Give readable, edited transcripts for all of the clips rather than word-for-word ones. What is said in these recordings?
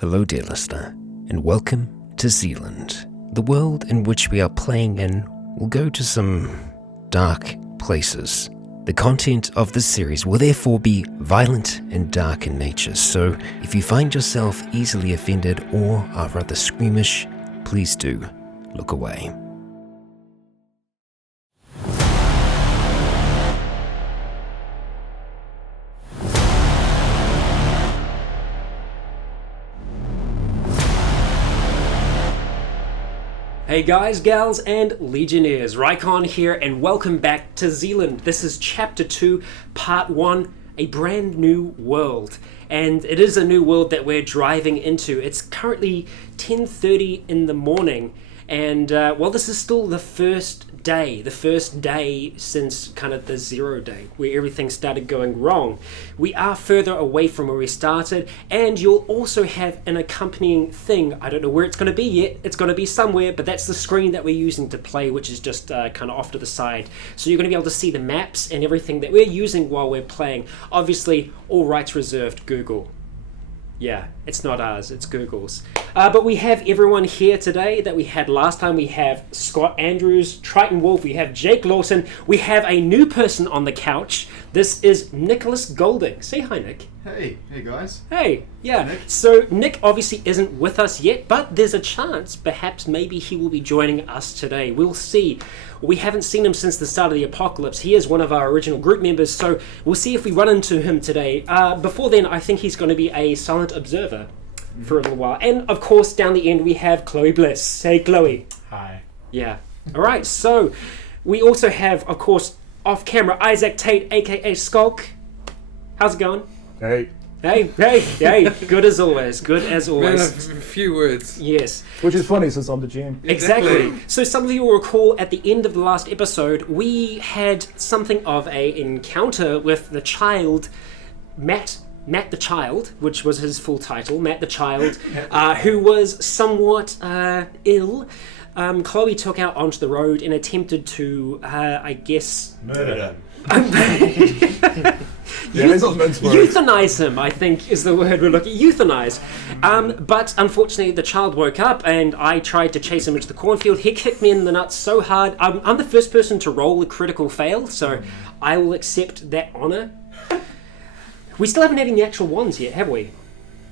Hello, dear listener, and welcome to Zealand. The world in which we are playing in will go to some dark places. The content of this series will therefore be violent and dark in nature, so if you find yourself easily offended or are rather squeamish, please do look away. Hey guys, gals, and legionnaires, Rycon here, and welcome back to Zealand. This is Chapter 2, Part 1, A Brand New World. And it is a new world that we're driving into. It's currently 10:30 in the morning, and this is still the first day since kind of the 0 day, where everything started going wrong. We are further away from where we started, and you'll also have an accompanying thing. I don't know where it's going to be yet. It's going to be somewhere, but that's the screen that we're using to play, which is just kind of off to the side. So you're going to be able to see the maps and everything that we're using while we're playing. Obviously, all rights reserved, Google. Yeah, it's not ours, it's Google's. But we have everyone here today that we had last time. We have Scott Andrews, Triton Wolf, we have Jake Lawson, we have a new person on the couch. This is Nicholas Golding. Say hi, Nick. Hey guys. Hey, yeah. Nick. So Nick obviously isn't with us yet, but there's a chance perhaps maybe he will be joining us today. We'll see. We haven't seen him since the start of the apocalypse. He is one of our original group members, so we'll see if we run into him today. Before then, I think he's going to be a silent observer for a little while. And of course, down the end, we have Chloe Bliss. Hey, Chloe. Hi. Yeah. All right, so we also have, of course, off camera, Isaac Tate, aka Skulk. How's it going? Hey. Hey, good as always, Man, a few words. Yes. Which is funny since I'm the GM. Exactly. So some of you will recall at the end of the last episode, we had something of a encounter with the child, Matt the Child, which was his full title, Matt the Child, who was somewhat ill. Chloe took out onto the road and attempted to, Murder. Euthanize him, I think, is the word we're looking. Euthanize. But unfortunately, the child woke up, and I tried to chase him into the cornfield. He kicked me in the nuts so hard. I'm the first person to roll a critical fail, so I will accept that honor. We still haven't had any actual ones yet, have we?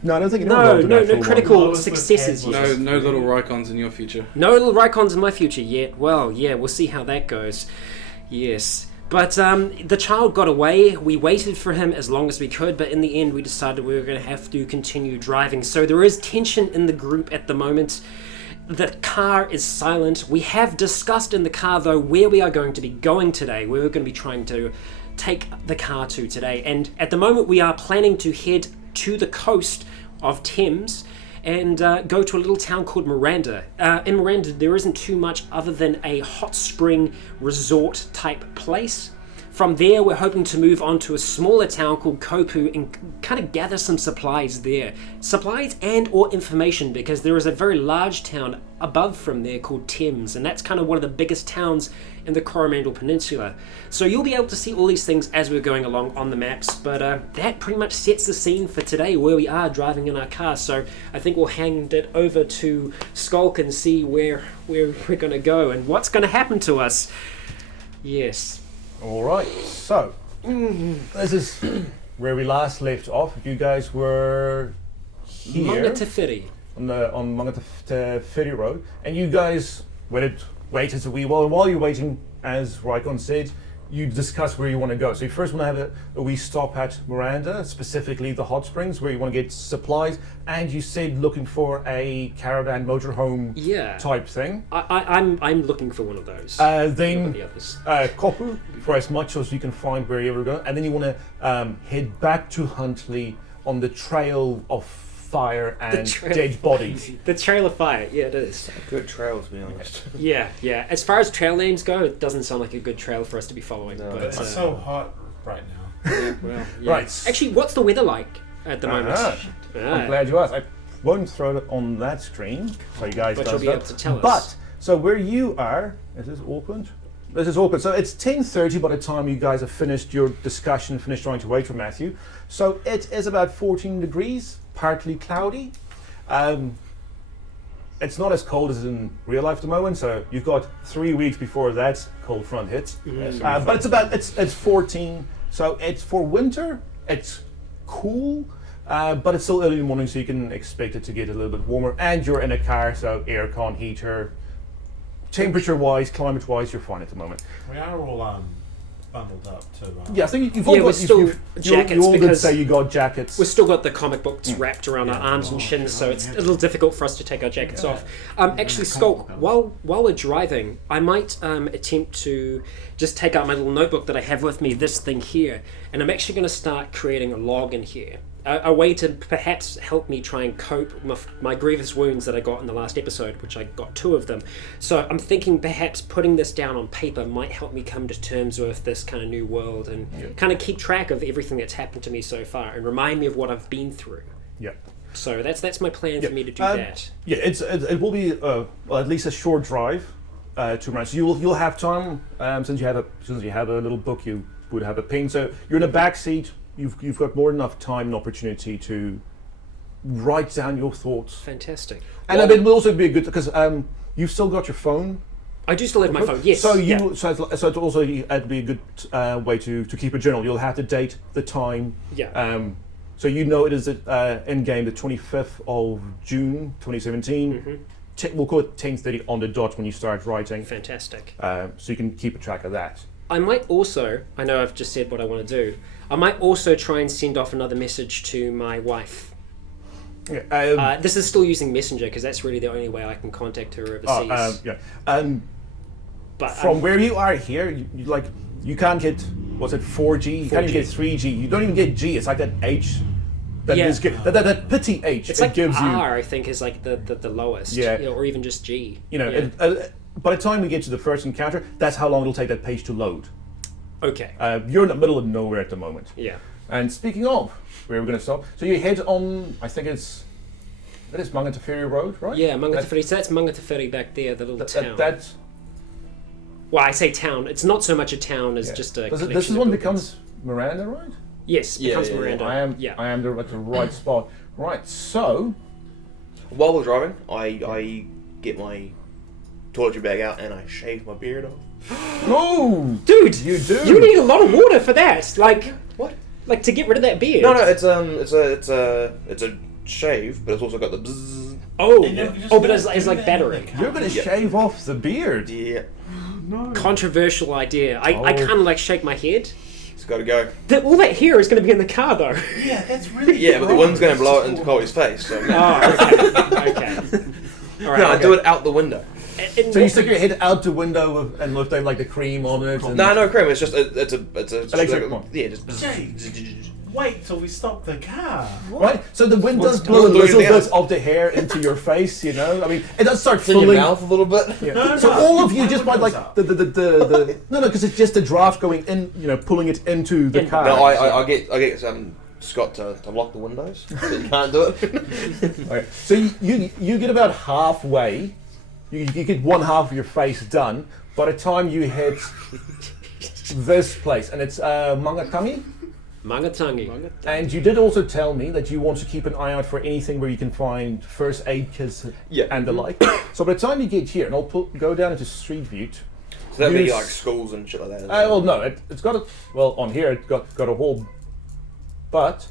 No, I don't think No critical successes yet. No little Rycons in your future. No little Rycons in my future yet. Well, yeah, we'll see how that goes. Yes. But the child got away. We waited for him as long as we could, but in the end we decided we were going to have to continue driving. So there is tension in the group at the moment. The car is silent. We have discussed in the car, though, where we are going to be going today. Where we're going to be trying to take the car to today. And at the moment we are planning to head to the coast of Thames and go to a little town called Miranda. In Miranda, there isn't too much other than a hot spring resort type place. From there, we're hoping to move on to a smaller town called Kopu and kind of gather some supplies there. Supplies and or information, because there is a very large town above from there called Thames, and that's kind of one of the biggest towns in the Coromandel Peninsula. So you'll be able to see all these things as we're going along on the maps, but that pretty much sets the scene for today, where we are driving in our car. So I think we'll hand it over to Skulk and see where we're going to go and what's going to happen to us. Yes. Alright, so this is where we last left off. You guys were here Mangatafiri. on Mangatafiri Road, and you guys waited a wee while. And while you're waiting, as Rycon said, you discuss where you want to go. So you first want to have a wee stop at Miranda, specifically the hot springs, where you want to get supplies, and you said looking for a caravan motorhome type thing. I'm looking for one of those. Then Kopu, for as much as you can find where you're going, and then you want to head back to Huntley on the trail of fire and dead bodies. The trail of fire, yeah, it is. A good trail, to be honest. Yeah. As far as trail names go, it doesn't sound like a good trail for us to be following. No, but it's so hot right now. Yeah. Right. Actually, what's the weather like at the moment? I'm glad you asked. I won't throw it on that screen, so you guys but don't you'll be able to tell us. But, so where you are, is this opened? This is open. So it's 10:30 by the time you guys have finished your discussion, finished trying to wait for Matthew. So it is about 14 degrees, partly cloudy. It's not as cold as in real life at the moment, so you've got 3 weeks before that cold front hits. But it's 14, so it's for winter. It's cool, but it's still early in the morning, so you can expect it to get a little bit warmer. And you're in a car, so aircon, heater, temperature-wise, climate-wise, you're fine at the moment. We are all bundled up too. Yeah, I think you've all got we're still jackets you all did because say you got jackets. we've still got the comic books wrapped around our arms and shins, so it's a little difficult for us to take our jackets off. Actually, Skulk, while we're driving, I might attempt to just take out my little notebook that I have with me, this thing here, and I'm actually going to start creating a log in here. A way to perhaps help me try and cope with my grievous wounds that I got in the last episode, which I got 2 of them. So I'm thinking perhaps putting this down on paper might help me come to terms with this kind of new world and kind of keep track of everything that's happened to me so far and remind me of what I've been through. Yeah. So that's my plan for me to do that. Yeah, it will be well, at least a short drive to run. So you'll have time since you have a little book, you would have a pen. So you're in a back seat. You've got more than enough time and opportunity to write down your thoughts. Fantastic. And it will also be good because you've still got your phone. I do still have my phone, yes. So it'd also it'd be a good way to keep a journal. You'll have the date, the time. Yeah. So you know it is in game the 25th of June 2017. We'll call it 10:30 on the dot when you start writing. Fantastic. So you can keep a track of that. I might also, I know I've just said what I want to do, I might also try and send off another message to my wife. Yeah, this is still using Messenger because that's really the only way I can contact her overseas. But from where you are here, you can't get, what's it, 4G? You can't even get 3G. You don't even get G. It's like that H. That pity H. It's it like gives R, I think, is like the lowest. Yeah. Or even just G. By the time we get to the first encounter, that's how long it'll take that page to load. Okay. You're in the middle of nowhere at the moment. Yeah. And speaking of, where we're going to stop, so you head on, I think it's Mangatafiri Road, right? Yeah, Mangatafiri. So that's Mangatafiri back there, the little town. That's... Well, I say town. It's not so much a town as just a collection This is of one buildings. becomes Miranda, right? Yes, becomes Miranda. I am at the right spot. Right, so... While we're driving, I get my toiletry bag out and I shave my beard off. No! Dude! You do? You need a lot of water for that! Like... What? Like, to get rid of that beard? No, it's a shave, but it's also got the bzzz. But it's like battery. You're going to shave off the beard? Yeah. No. Controversial idea. I kind of like shake my head. It's got to go. All that hair is going to be in the car, though. Yeah, that's really. Yeah, but the wind's going to blow it into Coley's face. So Okay. All right. no, I do it out the window. So you stick your head out the window and lift out like the cream on it? And No cream. It's just it's a electric one. Yeah, just. Wait till we stop the car. Right? So the wind does blow a little bit of the hair into your face, you know? I mean, it does start In your filling... mouth a little bit. Yeah. So all of you just by like the no, because it's just the draft going in, pulling it into the car. No, I get Scott to lock the windows. So you can't do it. Okay. So you get about halfway. You get one half of your face done. By the time you hit this place, and it's Mangatangi. Mangatangi. And you did also tell me that you want to keep an eye out for anything where you can find first aid kits and the like. So by the time you get here, and I'll go down into Street View. So that'd be like schools and shit like that. Well, no, it's got on here it's got a whole, but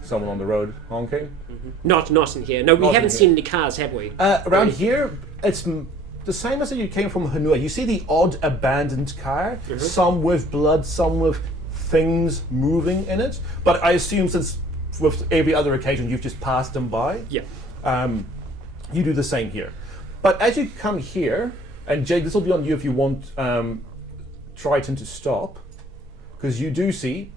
someone on the road honking. Mm-hmm. Not in here. No, we haven't seen any cars, have we? Around here, it's the same as that you came from Hanua. You see the odd abandoned car, some with blood, some with things moving in it. But I assume since with every other occasion you've just passed them by, you do the same here. But as you come here, and Jake, this will be on you if you want Triton to stop, because you do see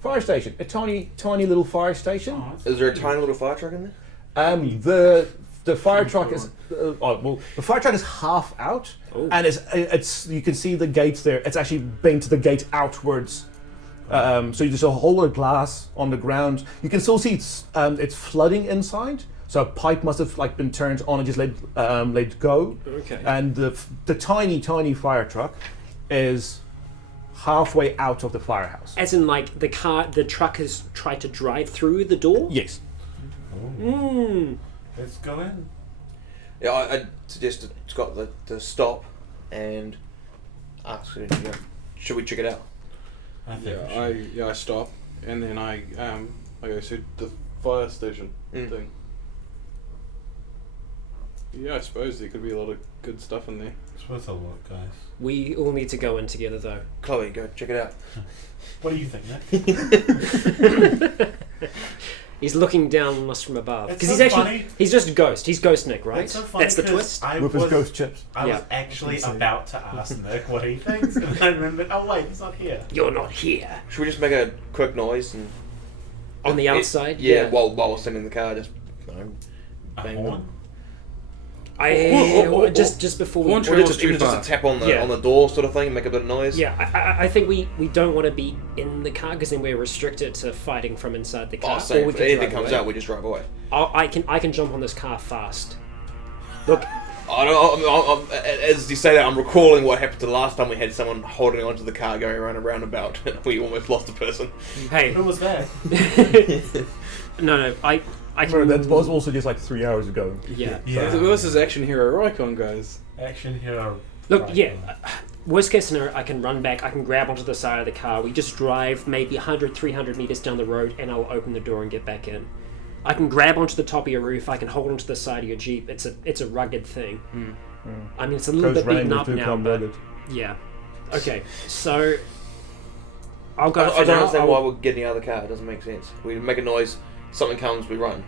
fire station, a tiny little fire station. Is there a tiny little fire truck in there? The fire truck is the fire truck is half out, and it's you can see the gates there. It's actually bent the gate outwards. So there's a whole lot of glass on the ground. You can still see it's flooding inside. So a pipe must have been turned on and just let go. Okay. And the tiny fire truck is halfway out of the firehouse. As in, the truck has tried to drive through the door? Yes. Let's go in. Yeah, I'd suggest to Scott to stop and ask him, should we check it out? I think we should. I stop and then I go to the fire station thing. Yeah, I suppose there could be a lot of good stuff in there. It's worth a look, guys. We all need to go in together, though. Chloe, go check it out. What do you think, Nick? He's looking down on us from above. It's Because so he's actually... funny. He's just a ghost. He's Ghost Nick, right? It's so funny That's the 'cause twist? With his ghost chips. I Yeah. was actually Insane. about to ask Nick what he thinks, and then I remembered, oh wait, he's not here. You're not here. Should we just make a quick noise and On the outside? Yeah, while we're sitting in the car, just A bang horn? on. Just before we... Horn Or trail just too even just far. a tap on the Yeah. door sort of thing, make a bit of noise. Yeah, I think we don't want to be in the car because then we're restricted to fighting from inside the car. Oh, same. Or we If can anything drive comes away. out, we just drive away. I can jump on this car fast. Look, As you say that, I'm recalling what happened to the last time we had someone holding onto the car going around a roundabout. We almost lost a person. hey, Who was that? no, I can. Remember, that was also just like 3 hours ago. Yeah. Yeah. This is action hero Rycon, guys. Action hero. Look, Right. yeah. Worst case scenario, I can run back. I can grab onto the side of the car. We just drive maybe 100, 300 meters down the road, and I'll open the door and get back in. I can grab onto the top of your roof. I can hold onto the side of your Jeep. It's a rugged thing. I mean, it's a little Goes bit beaten running up to now, come but rugged. yeah. Okay, so I'll go. I for don't now. understand I'll- why we're getting out of the car. It doesn't make sense. We make a noise, something comes, we run.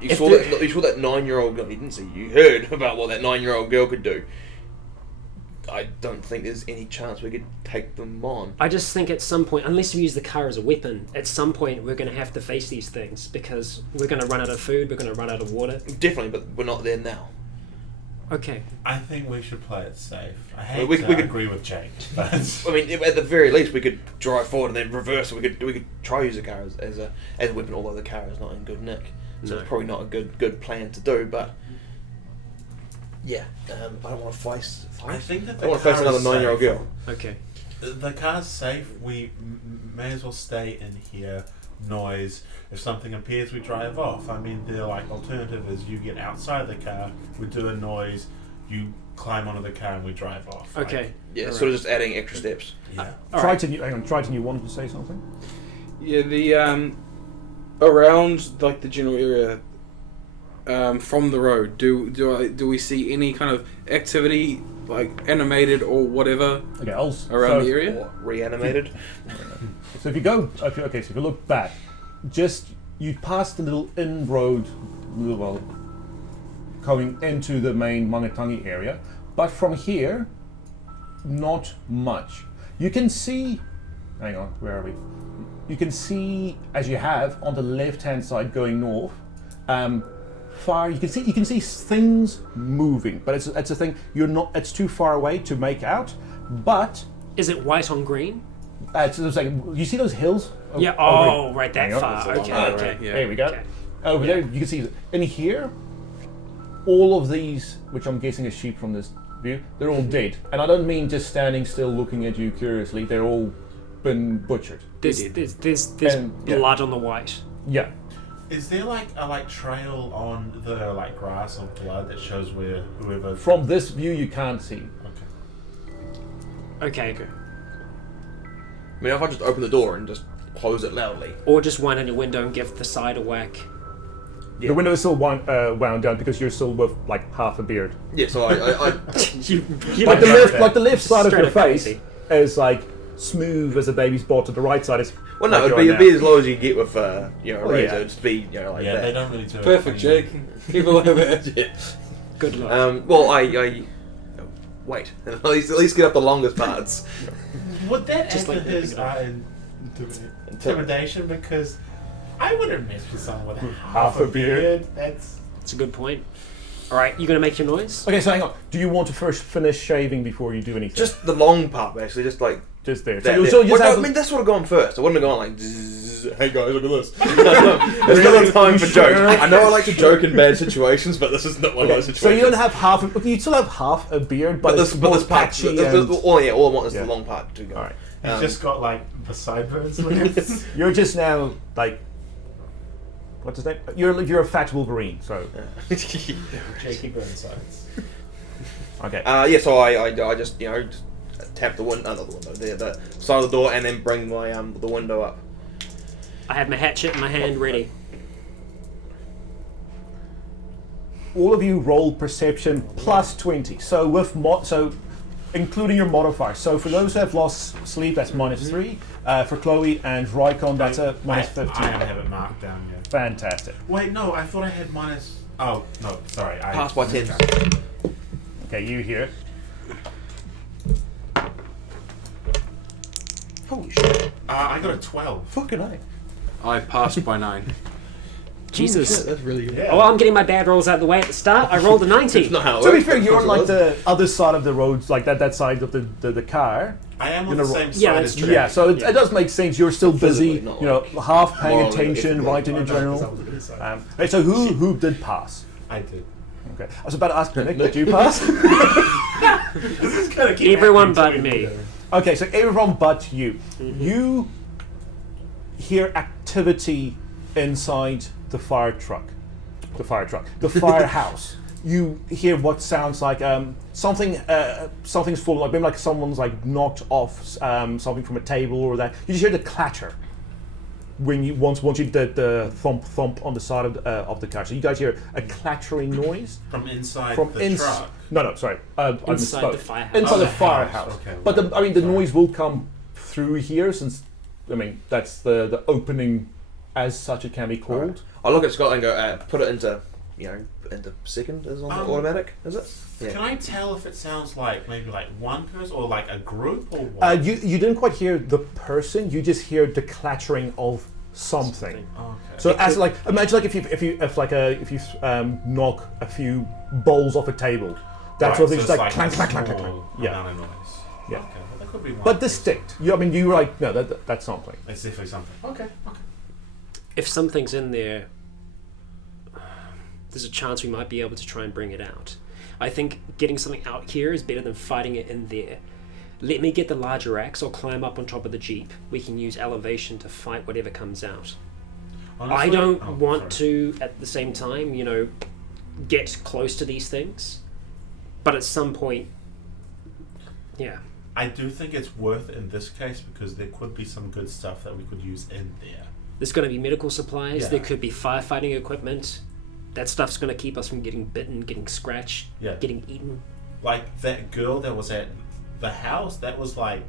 You If saw the- that. You saw that 9-year-old girl. You didn't see. You heard about what that 9-year-old girl could do. I don't think there's any chance we could take them on. I just think at some point, unless we use the car as a weapon, at some point we're going to have to face these things because we're going to run out of food, we're going to run out of water. Definitely, but we're not there now. Okay. I think we should play it safe. I hate We to could- agree with Jake, but I mean, at the very least, we could drive forward and then reverse. We could try to use the car as a weapon, although the car is not in good nick. So No. it's probably not a good plan to do. But yeah, I don't want to face. I think that I the don't want to face car another is 9-year-old safe. girl. Okay. The car's safe. We may as well stay in here. Noise. If something appears, we drive off. I mean, the alternative is you get outside the car, we do a noise, you climb onto the car, and we drive off. Okay. Yeah, All sort of right. just adding extra steps. Yeah. All right. Triton, you wanted to say something? Yeah, the around like the general area from the road. Do we see any kind of activity like animated or whatever Okay, around so, the area? Or reanimated. So if you go, so if you look back, just you pass the little in-road, well, going into the main Mangatangi area, but from here, not much. You can see, hang on, where are we? You can see, as you have on the left-hand side going north, far. You can see things moving, but it's a thing. It's too far away to make out, but. Is it white on green? It's like, you see those hills? Yeah. Over- Oh, right, that hang on, far. that's a long Okay. way, Okay. right, yeah. There we go. Okay. Over there, you can see in here, all of these, which I'm guessing is sheep from this view, they're all dead. And I don't mean just standing still looking at you curiously. They're all been butchered. There's And, yeah. blood on the white. Yeah. Is there like a trail on the grass or blood that shows where whoever? From this view, you can't see. Okay. Okay. I mean, if I just open the door and just close it loudly. Or just wind on your window and give the side a whack. Yeah. The window is still wound down because you're still with like half a beard. Yeah, so I you Like the left side of Straight your up face crazy. is like smooth as a baby's bottom. The right side is. well, no, like it'd you're be now. as low as you get with a yeah. razor. It'd just be like Yeah, they that. don't really do it. Perfect, Jake. Keep it like that. Yeah. Good luck. Well, I wait. At least get up the longest parts. Would that Just add to like his ripping intimidation? Because I wouldn't mess with someone with Half a beard. That's That's a good point. All right, you gonna make your noise? Okay, so hang on. Do you want to first finish shaving before you do anything? Just the long part, basically. Just like Just there. that. So There. you'll just Well, have no, I mean, that's what I've gone first. I wouldn't have gone like, "Zzz, hey guys, look at this. There's no time for Sure. jokes. I know I like to joke in bad situations, but this is not one of those so situations. you don't have half. You still have half a beard, but this it's more part. patchy. and- All I want is Yeah. the long part to go. All right. he's just got like the sideburns left. You're just now like. what's his name? You're a fat Wolverine, so Jakey Burnsides. okay. Yeah, so I just just tap the window, not the window, the side of the door, and then bring my the window up. I have my hatchet in my hand ready. All of you roll perception plus 20. So with including your modifier. So for those who have lost sleep, that's -3. For Chloe and Rycon, that's a -15. I don't have it marked down yet. Fantastic. Wait, no, I thought I had minus. Oh no, sorry. I Pass by 10. Okay, you hear it. Holy shit! I got a 12. Fucking A. I passed by 9. Jesus. That's really good. Yeah. Oh, I'm getting my bad rolls out of the way at the start. I rolled a 90. It's not how it To be works, fair, but you're on that's like what it the other side of the road, like that side of the car. I am on You're the gonna same side Yeah, as that's Trent. Yeah, so it does make sense. You're still busy, Physically, not you know, like half paying morally, attention, ethically. right in Oh, your no, 'cause I general. was on the inside. Right, so who did pass? I did. Okay, I was about to ask Nick, did you pass? This is gonna keep Everyone happening but to me. Okay, so everyone but you. You hear activity inside the fire truck. The firehouse. You hear what sounds like something. Something's fallen. Like maybe like someone's like knocked off something from a table or that. You just hear the clatter when you once you did the thump on the side of the car. So you guys hear a clattering noise From inside from the truck. No, sorry. I Inside misspoke. the firehouse. Inside Oh, the the firehouse. house, okay, But well, the sorry. noise will come through here since, I mean, that's the opening as such it can be called. is. I look at Scott and go, put it into into second is on the automatic, is it? Yeah. Can I tell if it sounds like maybe like one person or like a group or what? You didn't quite hear the person. You just hear the clattering of something. Okay. So as like imagine like if you knock a few bowls off a table, that's what so it's it's like clank a clank clank clank. small Yeah, amount of noise. Yeah. Okay, well, that could be one. but distinct. You were like no, that's something. It's definitely something. Okay. If something's in there, there's a chance we might be able to try and bring it out. I think getting something out here is better than fighting it in there. Let me get the larger axe or climb up on top of the Jeep. We can use elevation to fight whatever comes out. Honestly, I don't oh, want sorry. to, at the same time, get close to these things. But at some point, yeah. I do think it's worth in this case because there could be some good stuff that we could use in there. There's going to be medical supplies. Yeah. There could be firefighting equipment. That stuff's going to keep us from getting bitten, getting scratched, Yeah. getting eaten. Like that girl that was at the house, that was like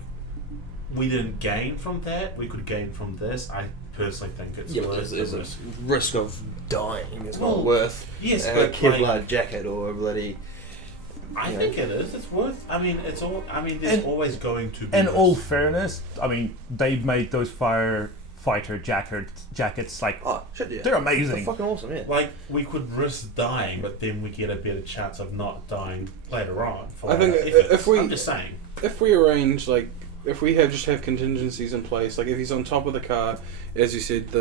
we didn't gain from that. We could gain from this. I personally think it's Yeah, but worth there's the a risk. risk of dying. It's Well, not worth Yes, a but Kevlar like, jacket or a bloody. I you think know. it is. It's worth. I mean, it's all. I mean, there's And- always going to be. In all risk. fairness, I mean they've made those firefighter jackets like Oh shit! Yeah, they're they're amazing. fucking awesome. Yeah. Like we could risk dying, but then we get a better chance of not dying later on. For I think our efforts. if we- I'm just saying. If we arrange, like, if we have contingencies in place, like if he's on top of the car, as you said,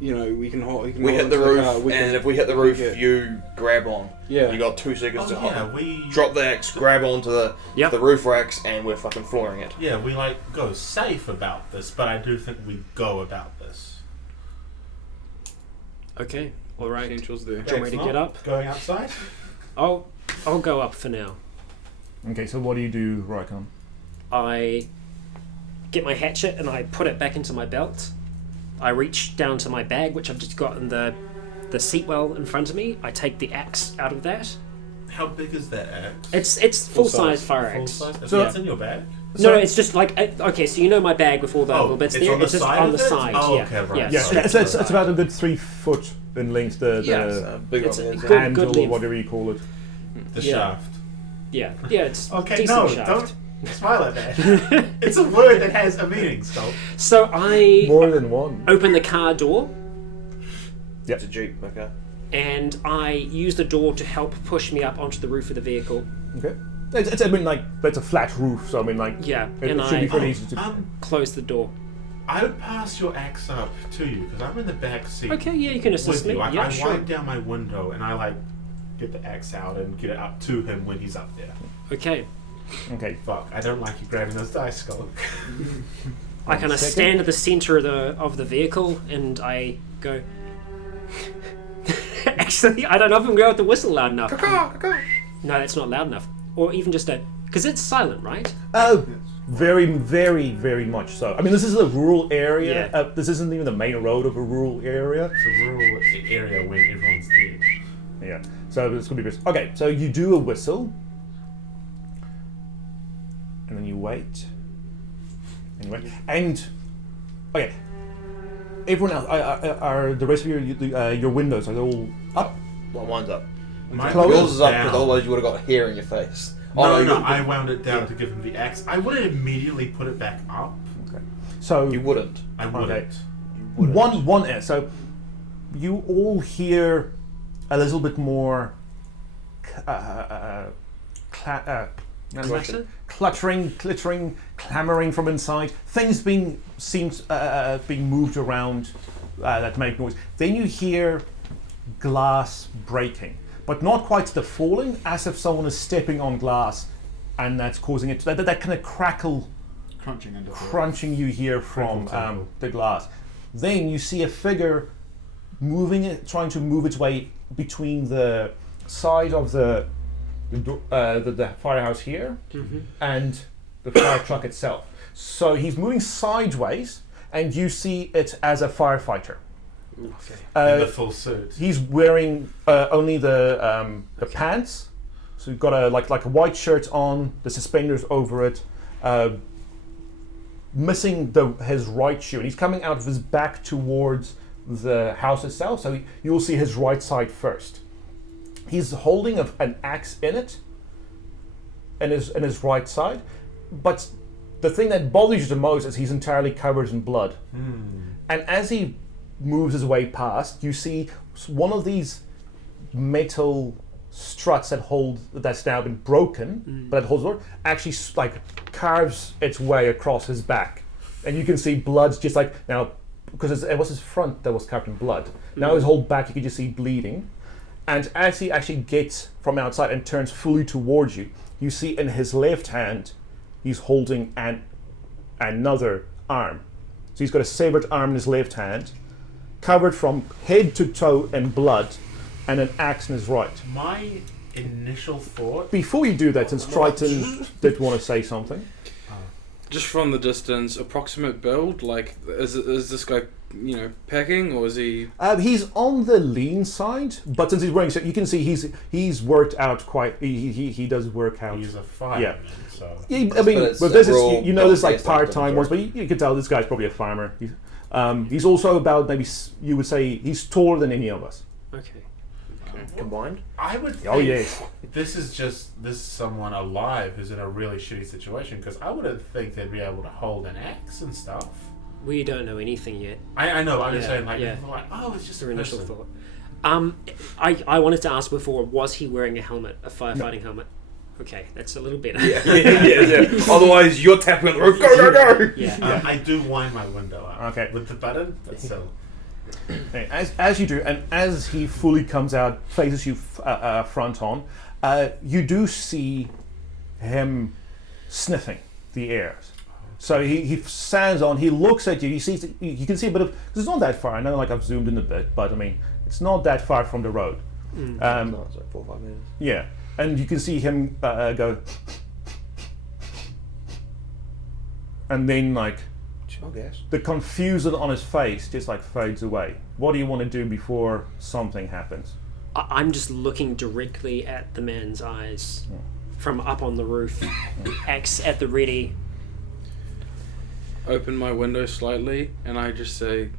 we can hold. He can We hold hit the onto roof, car, and if we hit the roof, yeah. you grab on. Yeah. You got 2 seconds Oh to hold. yeah, we Drop the axe, grab onto the Yep. the roof racks, and we're fucking flooring it. Yeah, we like go safe about this, but I do think we go about this. Okay, all right. Potential's there. Do you want me to get up? Going outside? I'll go up for now. Okay, so what do you do, Rycon? I get my hatchet and I put it back into my belt. I reach down to my bag, which I've just got in the seat well in front of me. I take the axe out of that. How big is that axe? It's full size size. fire Full axe. size? So- It's in your bag? No, it's just like okay. So you know my bag with all the little bits it's there. on the It's just side on of the it? side. Oh, yeah, okay, right. yeah. Yeah, strapped it's, to the it's, it's side. about a good 3 foot in length. The It's a big It's one. a Is good- it? handle or length. whatever you call it. The Yeah. shaft. Yeah, it's Okay, decent no, shaft. don't smile at that. It's a word that has a meaning, so. So I More than one. open the car door It's a Jeep. Okay. and I use the door to help push me up onto the roof of the vehicle. Okay. I mean, like, it's a flat roof, so I mean, like, Yeah, it and should be I pretty easy to. close the door. I would pass your axe up to you because I'm in the back seat. Okay, yeah, you can assist with me. you. I Yeah, sure. wipe down my window and I like get the axe out and get it up to him when he's up there. Okay. Okay. Fuck, I don't like you grabbing those dice, Skull. I kind of stand at the center of the vehicle and I go. Actually, I don't know if I'm going with the whistle loud enough. No, that's not loud enough. Or even just because it's silent, right? Oh, very, very, very much so. I mean, this is a rural area. Yeah. This isn't even the main road of a rural area. It's a rural area where everyone's dead. Yeah. So it's gonna be good. Okay. So you do a whistle, and then you wait. And you wait. And okay. Everyone else, are the rest of your windows, are they all up? Well, mine's up. Mine Close. Yours is up down. because otherwise you would have got hair in your face. No, I wound it down to give him the axe. I wouldn't immediately put it back up. Okay. So You wouldn't. I wouldn't. Okay. You wouldn't. One. So you all hear a little bit more cluttering, clittering, clamoring from inside. Things being moved around that make noise. Then you hear glass breaking, but not quite the falling, as if someone is stepping on glass, and that's causing it that kind of crackle, crunching you hear from the glass. Then you see a figure trying to move its way between the side of the firehouse here and the fire truck itself. So he's moving sideways, and you see it as a firefighter. Okay. In the full suit. He's wearing only the pants. So you've got a like a white shirt on, the suspenders over it, missing his right shoe, and he's coming out of his back towards the house itself. So you'll see his right side first. He's holding an axe in it, in his right side, but the thing that bothers you the most is he's entirely covered in blood. And as he moves his way past, you see one of these metal struts that's now been broken, but it holds on, actually like carves its way across his back, and you can see blood's just like now because it was his front that was covered in blood. Now his whole back you can just see bleeding. And as he actually gets from outside and turns fully towards you, you see in his left hand, he's holding another arm. So he's got a severed arm in his left hand, covered from head to toe in blood, and an axe in his right. My initial thought... Before you do that, since Triton did want to say something. Just from the distance, approximate build, like, is this guy, packing, or is he... He's on the lean side, but since he's wearing... So you can see he's worked out quite... He does work out. He's a fireman, yeah. so... I mean, with this, there's like part-time ones, but you can tell this guy's probably a farmer. He's also about, maybe, you would say, he's taller than any of us. Okay. Combined? I would think Oh, yes. this is someone alive who's in a really shitty situation, because I wouldn't think they'd be able to hold an axe and stuff. We don't know anything yet. I know, I'm just saying, like, yeah. people are like, oh, it's just Their a initial person. thought. I wanted to ask before, was he wearing a helmet, a firefighting helmet? Okay, that's a little better. Yeah. Otherwise, you're tapping on the roof. Go! Yeah. I do wind my window up. Okay. With the button, but still. As you do, and as he fully comes out, faces you front on, you do see him sniffing the air. So he stands on, he looks at you, you can see a bit of, because it's not that far, I know like I've zoomed in a bit, but I mean, it's not that far from the road. No, it's like 4 or 5 minutes. Yeah, and you can see him go, and then like, I guess. the confusion on his face just like fades away. What do you want to do before something happens? I'm just looking directly at the man's eyes from up on the roof, axe at the ready. Open my window slightly, and I just say,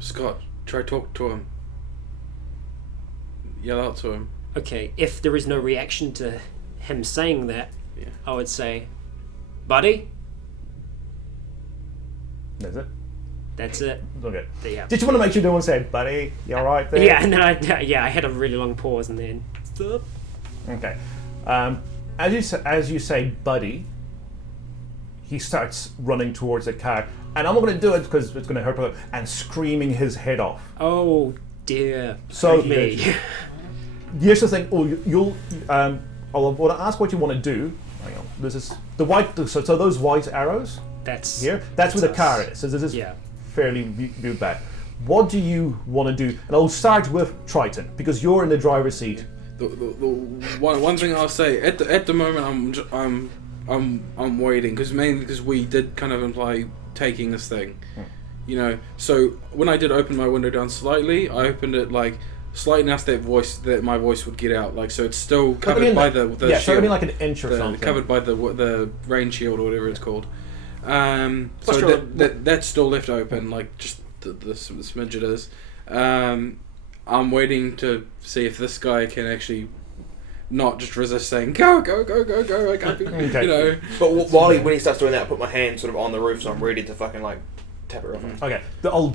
Scott, try talk to him. Yell out to him. Okay, if there is no reaction to him saying that, Yeah. I would say, buddy, Is it? that's it. Okay. Yeah. Did you want to make sure no one said, buddy, you alright there? Yeah, and then I had a really long pause and then stop. Okay. As you say, buddy, he starts running towards the car, and I'm not going to do it because it's going to hurt him, and screaming his head off. Oh dear. So me. here's the thing. I want to ask what you want to do. Hang on. This is the white. So those white arrows That's here. That's where the us. car is. So this is Yeah. fairly viewed back. What do you want to do? And I'll start with Triton because you're in the driver's seat. The one thing I'll say at the moment I'm waiting because we did kind of imply taking this thing, you know. So when I did open my window down slightly, I opened it like slight enough that my voice would get out. Like so, it's still covered by the yeah. shield, So I mean like an inch or something. covered by the rain shield or whatever it's called. So sure. that's still left open, like just the smidge it is. I'm waiting to see if this guy can actually not just resist saying go go go go go. I can't be, Okay. you know. But when he starts doing that, I put my hand sort of on the roof, so I'm ready to fucking like tap it off. Okay.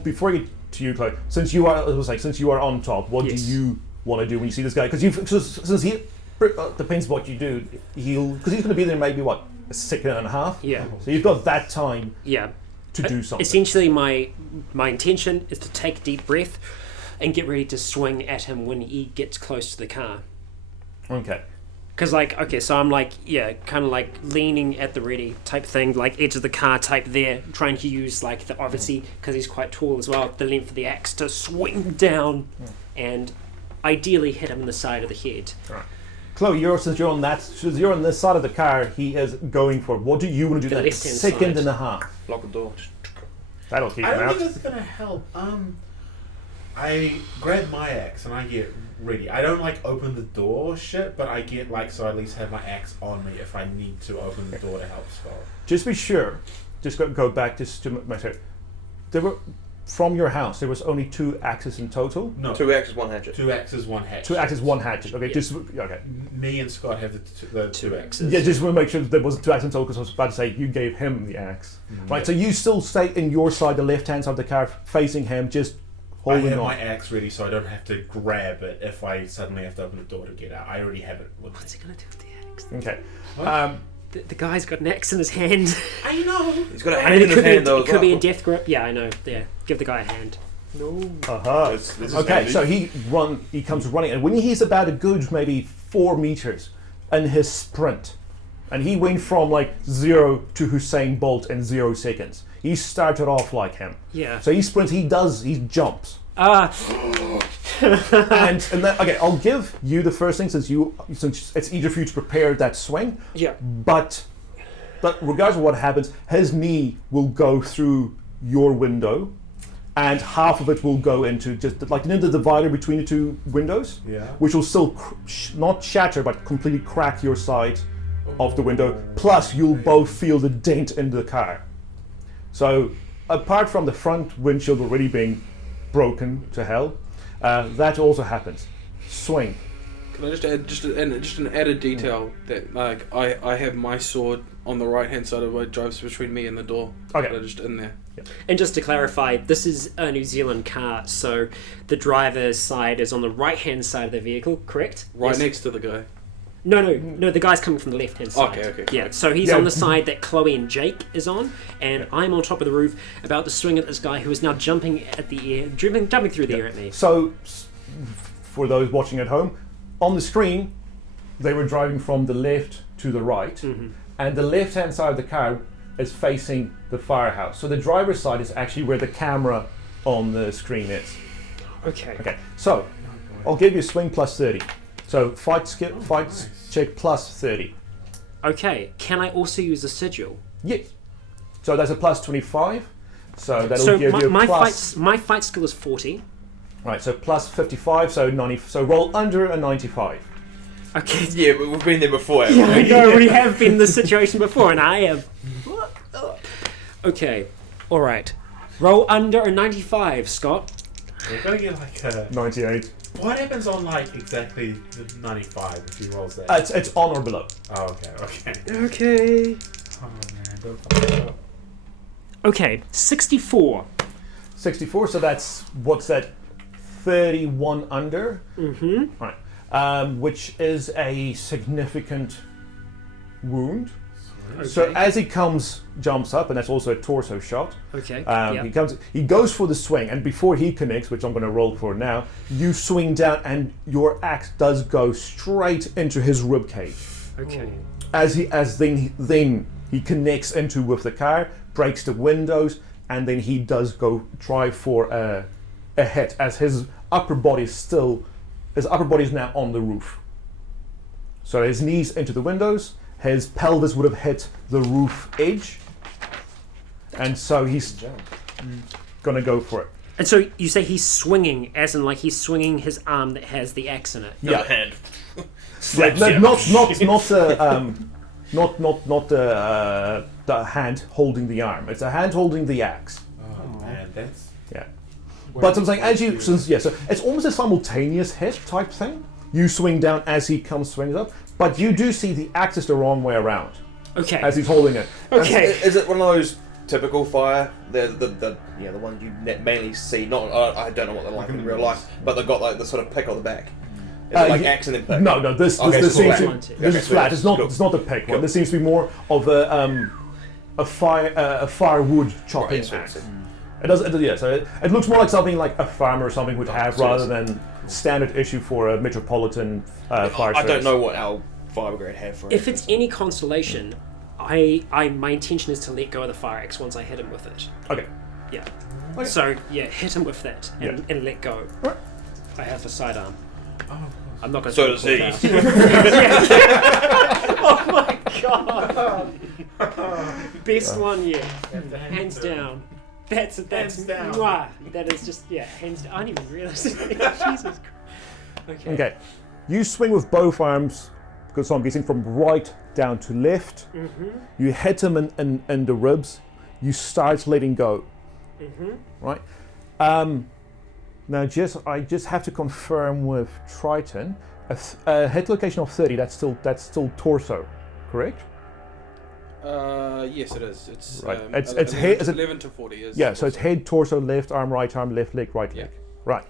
Before I get to you, Chloe, since you are on top, what Yes. do you want to do when you see this guy? Since he depends what you do, because he's going to be there maybe what a second and a half. Yeah. So you've got that time Yeah. to do something. Essentially, my intention is to take a deep breath and get ready to swing at him when he gets close to the car. Okay. Because, so I'm kind of like leaning at the ready type thing, like edge of the car type there, trying to use obviously, because he's quite tall as well, the length of the axe to swing down and ideally hit him in the side of the head. Right. Chloe, since you're on this side of the car, he is going for it. What do you want to do The next? left-hand Second side. and a half. Lock the door. That'll keep I him don't out. think it's gonna help. I grab my axe and I get ready. I don't open the door shit, but I get so I at least have my axe on me if I need to open the door to help Scott. Just be sure. Just go back just to make sure. From your house, there was only 2 axes in total. No, 2 axes, 1 hatchet. 2 axes, 1 hatchet. 2 axes, 1 hatchet. Okay, Yeah. okay. Me and Scott have the two axes. Yeah, just want to make sure that there wasn't 2 axes in total because I was about to say you gave him the axe. Right, so you still stay in your side, the left-hand side of the car, facing him, just I holding have on. my axe ready so I don't have to grab it if I suddenly have to open the door to get out. I already have it with me. What's he going to do with the axe? Okay. What? The guy's got an axe in his hand. I know. He's got a I hand mean, in his hand though. it as could be a well. death grip. Yeah, I know. Yeah, give the guy a hand. No. Uh-huh. This is Okay, handy. so he comes running, and when he's about a good maybe 4 meters in his sprint, and he went from 0 to Hussein Bolt in 0 seconds. He started off like him. Yeah. So he sprints, he jumps. Ah. and then, okay, I'll give you the first thing since it's easier for you to prepare that swing. Yeah. But regardless of what happens, his knee will go through your window, and half of it will go into just the divider between the 2 windows, Yeah. which will still not shatter but completely crack your side of the window. Plus, you'll both feel the dent in the car. So, apart from the front windshield already being broken to hell, that also happens. Swing. Can I just add just an added detail that I have my sword on the right hand side of what drives between me and the door. Okay. They're just in there. And just to clarify, this is a New Zealand car, so the driver's side is on the right-hand side of the vehicle, correct? Right Yes. next to the guy. No, the guy's coming from the left-hand side. Okay, Yeah, so he's Yeah. on the side that Chloe and Jake is on, and I'm on top of the roof about to swing at this guy who is now jumping at the air, jumping through the air at me. So, for those watching at home, on the screen, they were driving from the left to the right, and the left-hand side of the car is facing the firehouse. So the driver's side is actually where the camera on the screen is. Okay. Okay, so I'll give you a swing plus 30. So fight check plus 30. Okay, can I also use a sigil? Yes. So that's a plus 25. So that'll So give you a my plus. my fight skill is 40. Right, so plus 55, so 90. So roll under a 95. Okay. Yeah, but we've been there before. Yeah, I haven't we? know, we have been in this situation before, and I have. Okay, alright. Roll under a 95, Scott. We're gonna get a. 98. What happens on exactly the 95 if he rolls that? It's on or below. Oh, okay. Okay. Oh man, don't fuck it up. Okay, 64. 64, so that's, what's that, 31 under? Mm-hmm. Right. Which is a significant wound. Okay. So as he jumps up, and that's also a torso shot, Okay. he goes for the swing, and before he connects, which I'm going to roll for now, you swing down, and your axe does go straight into his rib cage. Okay. As then he connects into with the car, breaks the windows, and then he does go try for a hit as his upper body is now on the roof. So his knees into the windows, his pelvis would have hit the roof edge, and so he's gonna go for it. And so you say he's swinging, as in like he's swinging his arm that has the axe in it. Yeah. Hand. Not the hand holding the arm. It's a hand holding the axe. Oh man, that's But I'm saying so it's almost a simultaneous hit type thing. You swing down as he swings up, but you do see the axe is the wrong way around Okay. as he's holding it. Okay. Is it one of those typical fire? The ones you mainly see. Not I don't know what they're like in real life, but they've got like the sort of pick on the back. Is it like axe and then pick? No, this Okay, seems flat. this is flat. It's not Cool. it's not the pick one. Cool. This seems to be more of a firewood chopping Right, axe. so- So it looks more like something like a farmer or something would have rather than standard issue for a metropolitan fire service. I don't know what our fire brigade have for it. If it's any consolation, my intention is to let go of the fire axe once I hit him with it. Okay. Yeah. Okay. So hit him with that and let go. Alright. I have a sidearm. I'm not going to. So does he. Oh my god! Best one yet. Hands down. That's Hands down. Mwah. That is just hands down. I didn't even realize it. Jesus Christ. Okay. You swing with both arms, because I'm guessing from right down to left. Mm-hmm. You hit him in the ribs. You start letting go. Mm-hmm. Right. Now, I just have to confirm with Triton. A hit location of 30. That's still torso, correct? Yes, it is. It's Right. 11 to 40. Is Yeah. So it's head, torso, left arm, left leg, right leg. Right.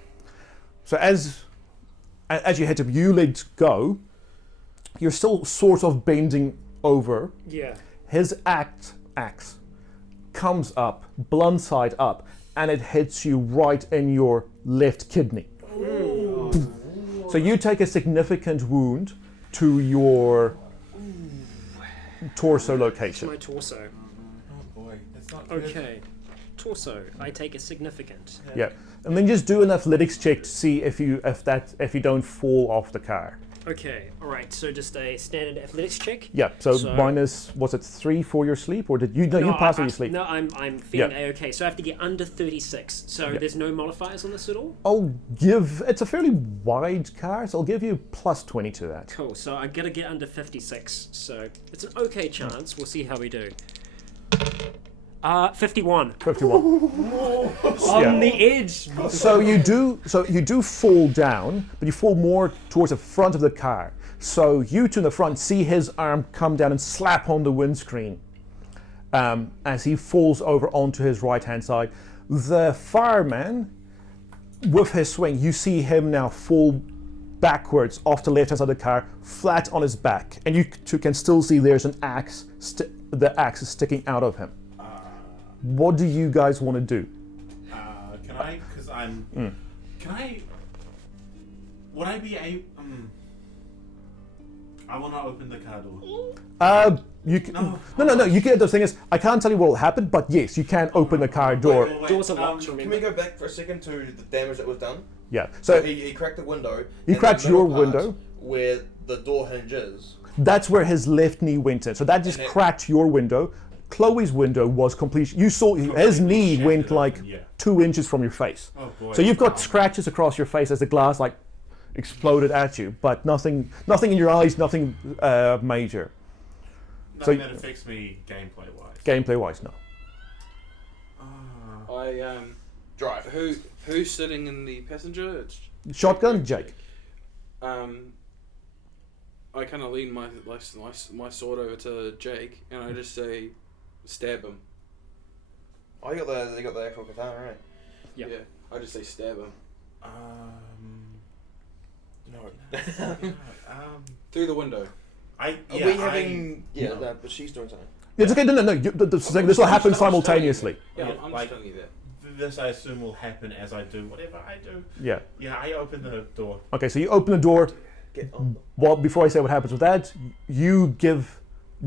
So as you hit him, you let go. You're still sort of bending over. Yeah. His axe comes up, blunt side up, and it hits you right in your left kidney. So you take a significant wound to your torso It's location. my torso. oh boy, that's not good. Okay. Torso. I take a significant. Yeah, and then just do an athletics check to see if you don't fall off the car. Okay. All right. So just a standard athletics check. Yeah. So, So- minus, was it 3 for your sleep, or did you? No, you passed on your sleep. No, I'm feeling Yeah. A-okay. So I have to get under 36. So Yeah. there's no modifiers on this at all? It's a fairly wide car, so I'll give you plus 20 to that. Cool. So I'm going to get under 56. So it's an okay chance. We'll see how we do. 51. 51. On the edge. So you do fall down, but you fall more towards the front of the car. So you two in the front see his arm come down and slap on the windscreen as he falls over onto his right-hand side. The fireman, with his swing, you see him now fall backwards off the left-hand side of the car, flat on his back, and you two can still see there's an axe. The axe is sticking out of him. What do you guys want to do? Can I? Because I'm. Can I? Would I be a? I want to open the car door. You can, no. You can. The thing is, I can't tell you what will happen, but yes, you can open the car door. Wait, Doors are locked, Can remember? we go back for a second to the damage that was done? Yeah. So So he cracked the window. He and cracked the middle your part window. where the door hinge is. that's where his left knee went in. So that just And it- cracked your window. Chloe's window was complete. You saw his knee shattered went open, like yeah. 2 inches from your face. Oh boy. So you've got scratches across your face as the glass like exploded at you, but nothing in your eyes, nothing major. Nothing so- that affects me gameplay wise. Gameplay wise, no. Drive. Who's sitting in the passenger? It's, Shotgun, Jake. I kind of lean my sword over to Jake, and I just say, stab him. Oh, you got the actual katana, right? Yep. Yeah, I just say stab him No. through the window. Are we having? Yeah, no, but she's doing something. It's okay. No. This will happen simultaneously. Yeah, Yeah, I'm like- just telling you that. This I assume will happen as I do whatever I do. Yeah. Yeah, I open the door. Okay. So you open the door. Get on. Well, before I say what happens with that, you give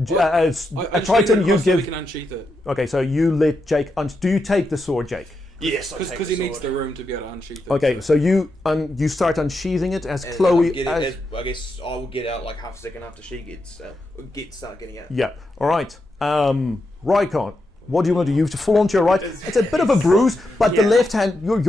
Triton, you so give. we can unsheath it. Okay, so you let Jake. Do you take the sword, Jake? Yes, Because he needs the room to be able to unsheath it. Okay, so you start unsheathing it as Chloe. I guess I will get out like half a second after she start getting out. Yeah. All right. Rycon, what do you want to do? You have to fall onto your right. It's a bit of a bruise, but the left hand, your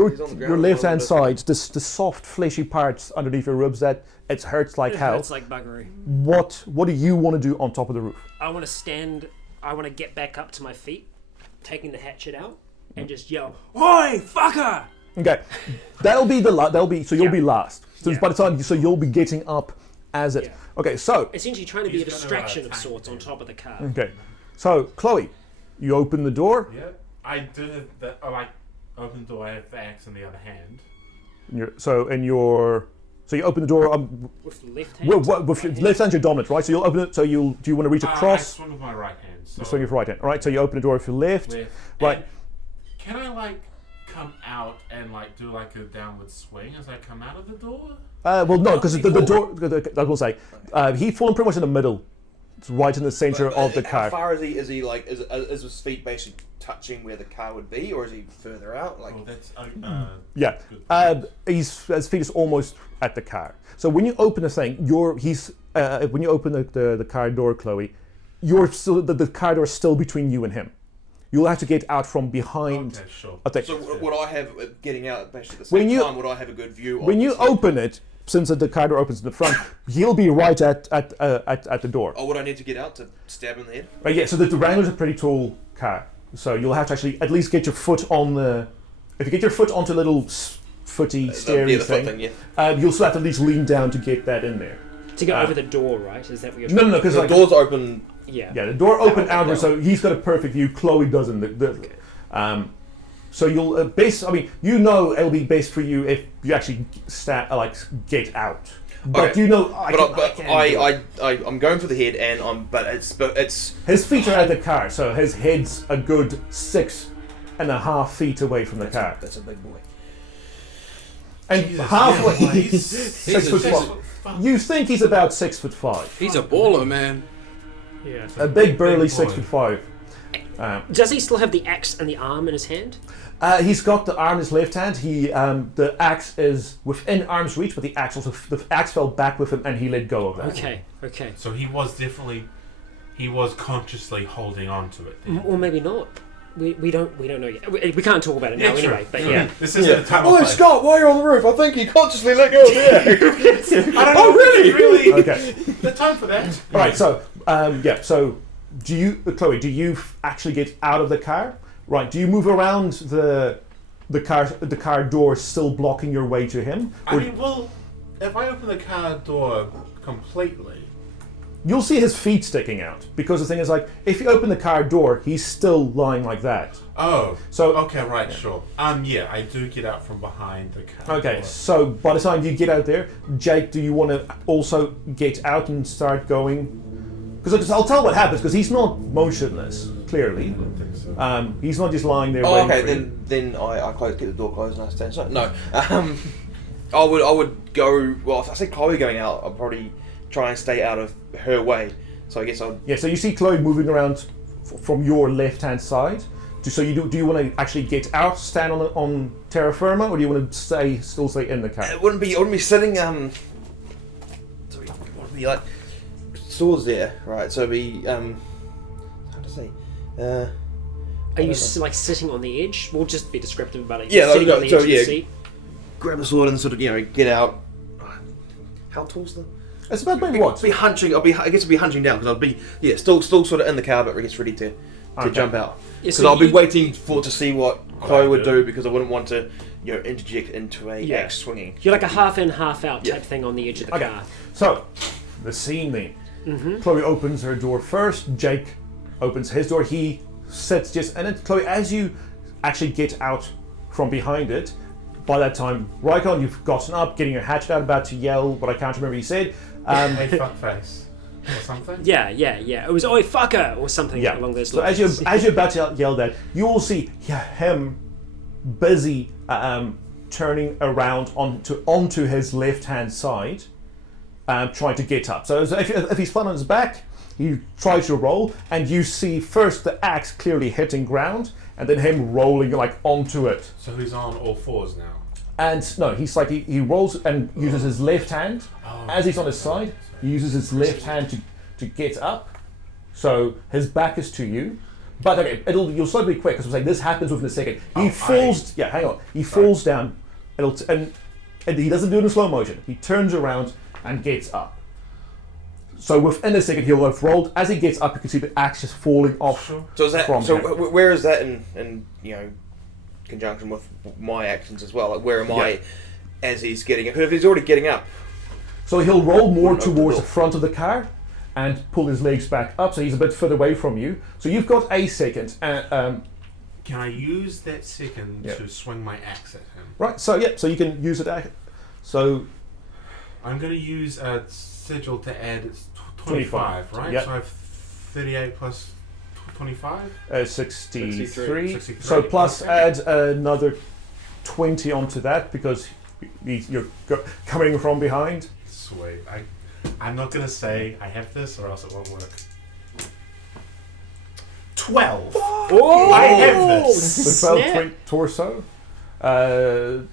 left hand side, the soft fleshy parts underneath your ribs, that it hurts like hell. It's like buggery. What do you want to do on top of the roof? I want to stand. I want to get back up to my feet, taking the hatchet out, and just yell, "Oi, fucker!" Okay, that'll be so you'll be last. So by the time you'll be getting up as it. Yeah. Okay, so Essentially trying to be a He's gonna, distraction of tank sorts him. on top of the car. okay, so Chloe, you open the door. Yeah, I do that. I like open the door. I have the axe in the other hand. So you open the door. With the left hand. With your left hand, you're dominant, right? So you'll open it. So do you want to reach I across? swing with my right hand. So Swing with your right hand. All right. So you open the door with your left. Right. And can I like come out and like do like a downward swing as I come out of the door? Well, no, because the door. I will say, he's fallen pretty much in the middle. It's right in the center of the car. How far is he like? Is his feet basically touching where the car would be, or is he further out? Like, Well, that's Yeah. His feet is almost at the car. So when you open the thing, when you open the car door, Chloe, you're still the car door is still between you and him. You'll have to get out from behind. Okay, sure. a thing. so would I have getting out basically at the When same you- time? Would I have a good view? When you open it, since the car door opens in the front, he'll be right at the door. Oh, would I need to get out to stab him in the head? Right, yeah, so the Wrangler's a pretty tall car. So you'll have to actually at least get your foot on the... If you get your foot onto a little footy, steery the foot thing, yeah. you'll still have to at least lean down to get that in there. To go over the door, right? Is that what you're No, trying because The like... door's open. Yeah. Yeah, the door opened Down, outward, so he's got a perfect view. Chloe doesn't. So you'll it'll be best for you if you actually get out. But Okay. you know, I'm going for the head, and it's his feet are at the car, so his head's a good 6.5 feet away from the car. That's a big boy. And Jesus, halfway, yeah, he's 6 foot 5. You think he's about 6'5"? He's a baller, man. Yeah. A big burly Big boy. 6'5". Does he still have the axe and the arm in his hand? He's got the arm in his left hand. The axe is within arm's reach, but the axe fell back with him, and he let go of that. Okay. So he was consciously holding on to it. Then. Or maybe not. We don't know yet. We can't talk about it now true. anyway. But yeah. This isn't a time of Oh, play. Scott, while you're on the roof, I think he consciously let go of the axe. I don't know. Really? Okay. The time for that. All right. So So Chloe, do you actually get out of the car? Right. Do you move around the car door, still blocking your way to him? I mean, well, if I open the car door completely, You'll see his feet sticking out, because the thing is, like, if you open the car door, he's still lying like that. oh, So okay, right, sure. Yeah, I do get out from behind the car. Okay, door. so by the time you get out there, Jake, do you want to also get out and start going? Because I'll tell what happens, because he's not motionless, clearly. I don't think so. He's not just lying there Oh, waiting okay. for you. Then I get the door closed and I stand aside. No, I would go. Well, if I see Chloe going out, I'll probably try and stay out of her way. So I guess I'll. Yeah, so you see Chloe moving around from your left-hand side. Do you want to actually get out, stand on terra firma, or do you want to still stay in the car? It wouldn't be sitting. Sorry, it would be like swords there, right? So it'd be how to say. Are you like sitting on the edge? We'll just be descriptive about it. Yeah, You're sitting no, on the so edge of the yeah. seat. Grab a sword and sort of get out. How tall's the? It's about maybe what? Be hunching. I guess I'll be hunching down because I'll be still sort of in the car, but I guess ready to jump out. Yeah, Because so I'll be you- waiting to see what Chloe would do, because I wouldn't want to interject into a axe swinging. You're like a half in, half out type Yeah. thing on the edge of the Okay, car. so the scene then. Chloe opens her door first. Jake opens his door. He sits just, and then Chloe, as you actually get out from behind it, by that time, Rycon, you've gotten up, getting your hatchet out, about to yell, but I can't remember what you said. Hey, fuckface. Or something? Yeah. It was "Oi, fucker" or something Yeah. along those So lines. as you're about to yell that, you will see him busy turning around onto his left hand side, trying to get up. So if he's flat on his back, he tries to roll, and you see first the axe clearly hitting ground, and then him rolling like onto it. So he's on all fours now. And no, he's like he rolls and uses his left hand as he's on his side. He uses his left hand to get up, so his back is to you. But okay, you'll slowly be quick because I'm saying this happens within a second. He falls. Yeah, hang on. He falls down. And he doesn't do it in slow motion. He turns around and gets up. So within a second, he'll have rolled. As he gets up, you can see the axe just falling off. So is that? From So him. where is that in conjunction with my actions as well? Like where am I as he's getting up? If he's already getting up. So he'll roll more towards the front of the car and pull his legs back up, so he's a bit further away from you. So you've got a second. Can I use that second to swing my axe at him? Right, so so you can use it. So I'm going to use a sigil to add 25, right? Yep. So I have 38 plus 25? 63. 63. So plus Okay. add another 20 onto that because you're coming from behind. Sweet. I'm not going to say I have this or else it won't work. 12! Oh, I have this! So 12 snap. torso. So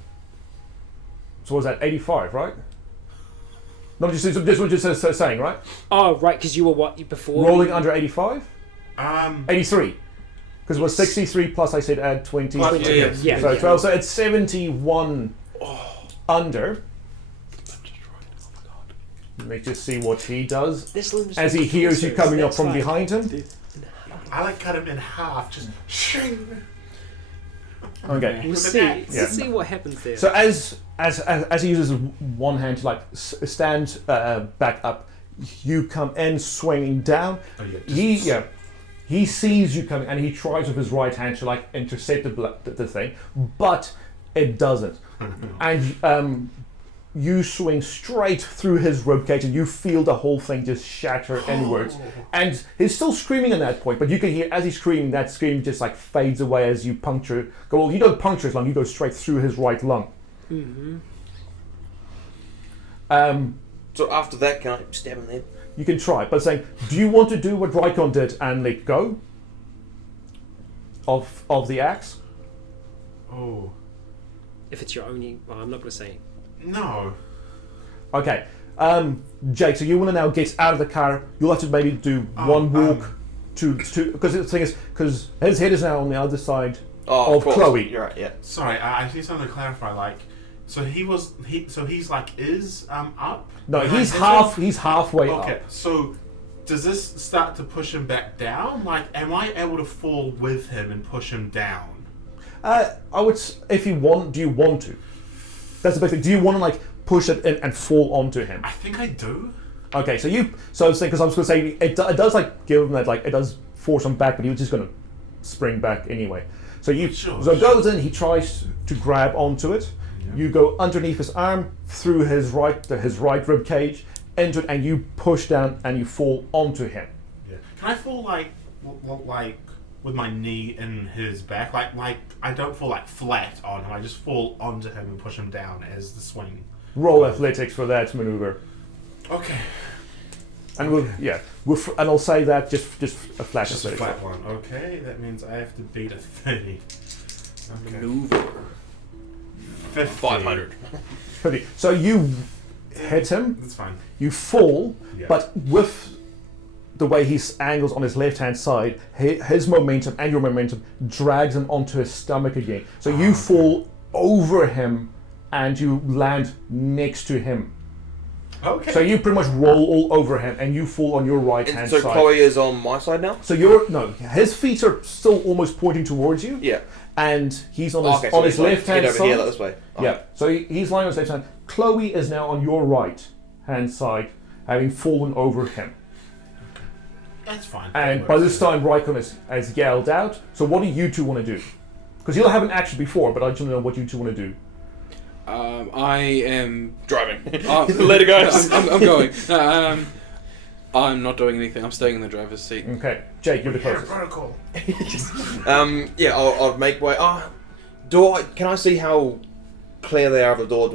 was that 85, right? No, just what you're saying, right? Oh, right, because you were what before? Rolling under 85? 83. 83. Because it was 63 plus I said add 20. Plus, Yeah. So 12, so it's 71 under. Let me just see what he does. This limb's As he hears you coming up That's from fine. behind him. I like cut him in half, just shing! Okay. We'll With see. an axe. Let's see what happens there. So as he uses one hand to like stand back up, you come in swinging down. Oh, yeah, He sees you coming and he tries with his right hand to like intercept the thing, but it doesn't. And you swing straight through his ribcage and you feel the whole thing just shatter inwards. And he's still screaming at that point, but you can hear as he's screaming, that scream just like fades away as you puncture. Well, you don't puncture his lung, you go straight through his right lung. So after that, can I stab him then? You can try, but saying, do you want to do what Rycon did and let go of the axe? Oh. if it's your only, well, I'm not going to say. No. Okay. Jake, so you want to now get out of the car. You'll have to maybe do one walk to because the thing is, because his head is now on the other side of course. Chloe. You're right, yeah. Sorry, I see something to clarify. Like, so he's like up. No, When he's I hit him? he's halfway Okay, up. so does this start to push him back down? Like, am I able to fall with him and push him down? I would, if you want, do you want to? That's the big thing. Do you want to like push it in and fall onto him? I think I do. Okay, so because I was going to say it does like give him that, like it does force him back, but he was just going to spring back anyway. So so it goes in. He tries to grab onto it. Yeah. You go underneath his arm, through his right rib cage, into it, and you push down and you fall onto him. Yeah. Can I fall like with my knee in his back? Like I don't fall like flat on him. I just fall onto him and push him down as the swing. Roll athletics for that maneuver. Okay. And and I'll say that just a flat Just a athletics. flat one. Okay, that means I have to beat a 30. Okay. Maneuver. 50. 500. Okay, so you hit him, That's fine. you fall, Yeah. but with the way he angles on his left-hand side, his momentum and your momentum drags him onto his stomach again. So you fall over him and you land next to him. Okay. So you pretty much roll all over him and you fall on your right-hand And so side. Chloe is on my side now? So his feet are still almost pointing towards you. Yeah. And he's on his, Okay, so on his he's like, left-hand head over side. here, like this way. Yeah, so he's lying on his left hand. Chloe is now on your right hand side, having fallen over him. That's fine. And That by works. this time, Rycon has yelled out. So what do you two want to do? Because you'll have an action before, but I just want to know what you two want to do. I am Driving. Let it go. I'm going. No, I'm not doing anything. I'm staying in the driver's seat. Okay, Jake, you're the Yeah, closest. protocol. Yeah, I'll make way. Can I see how clear they are of the door?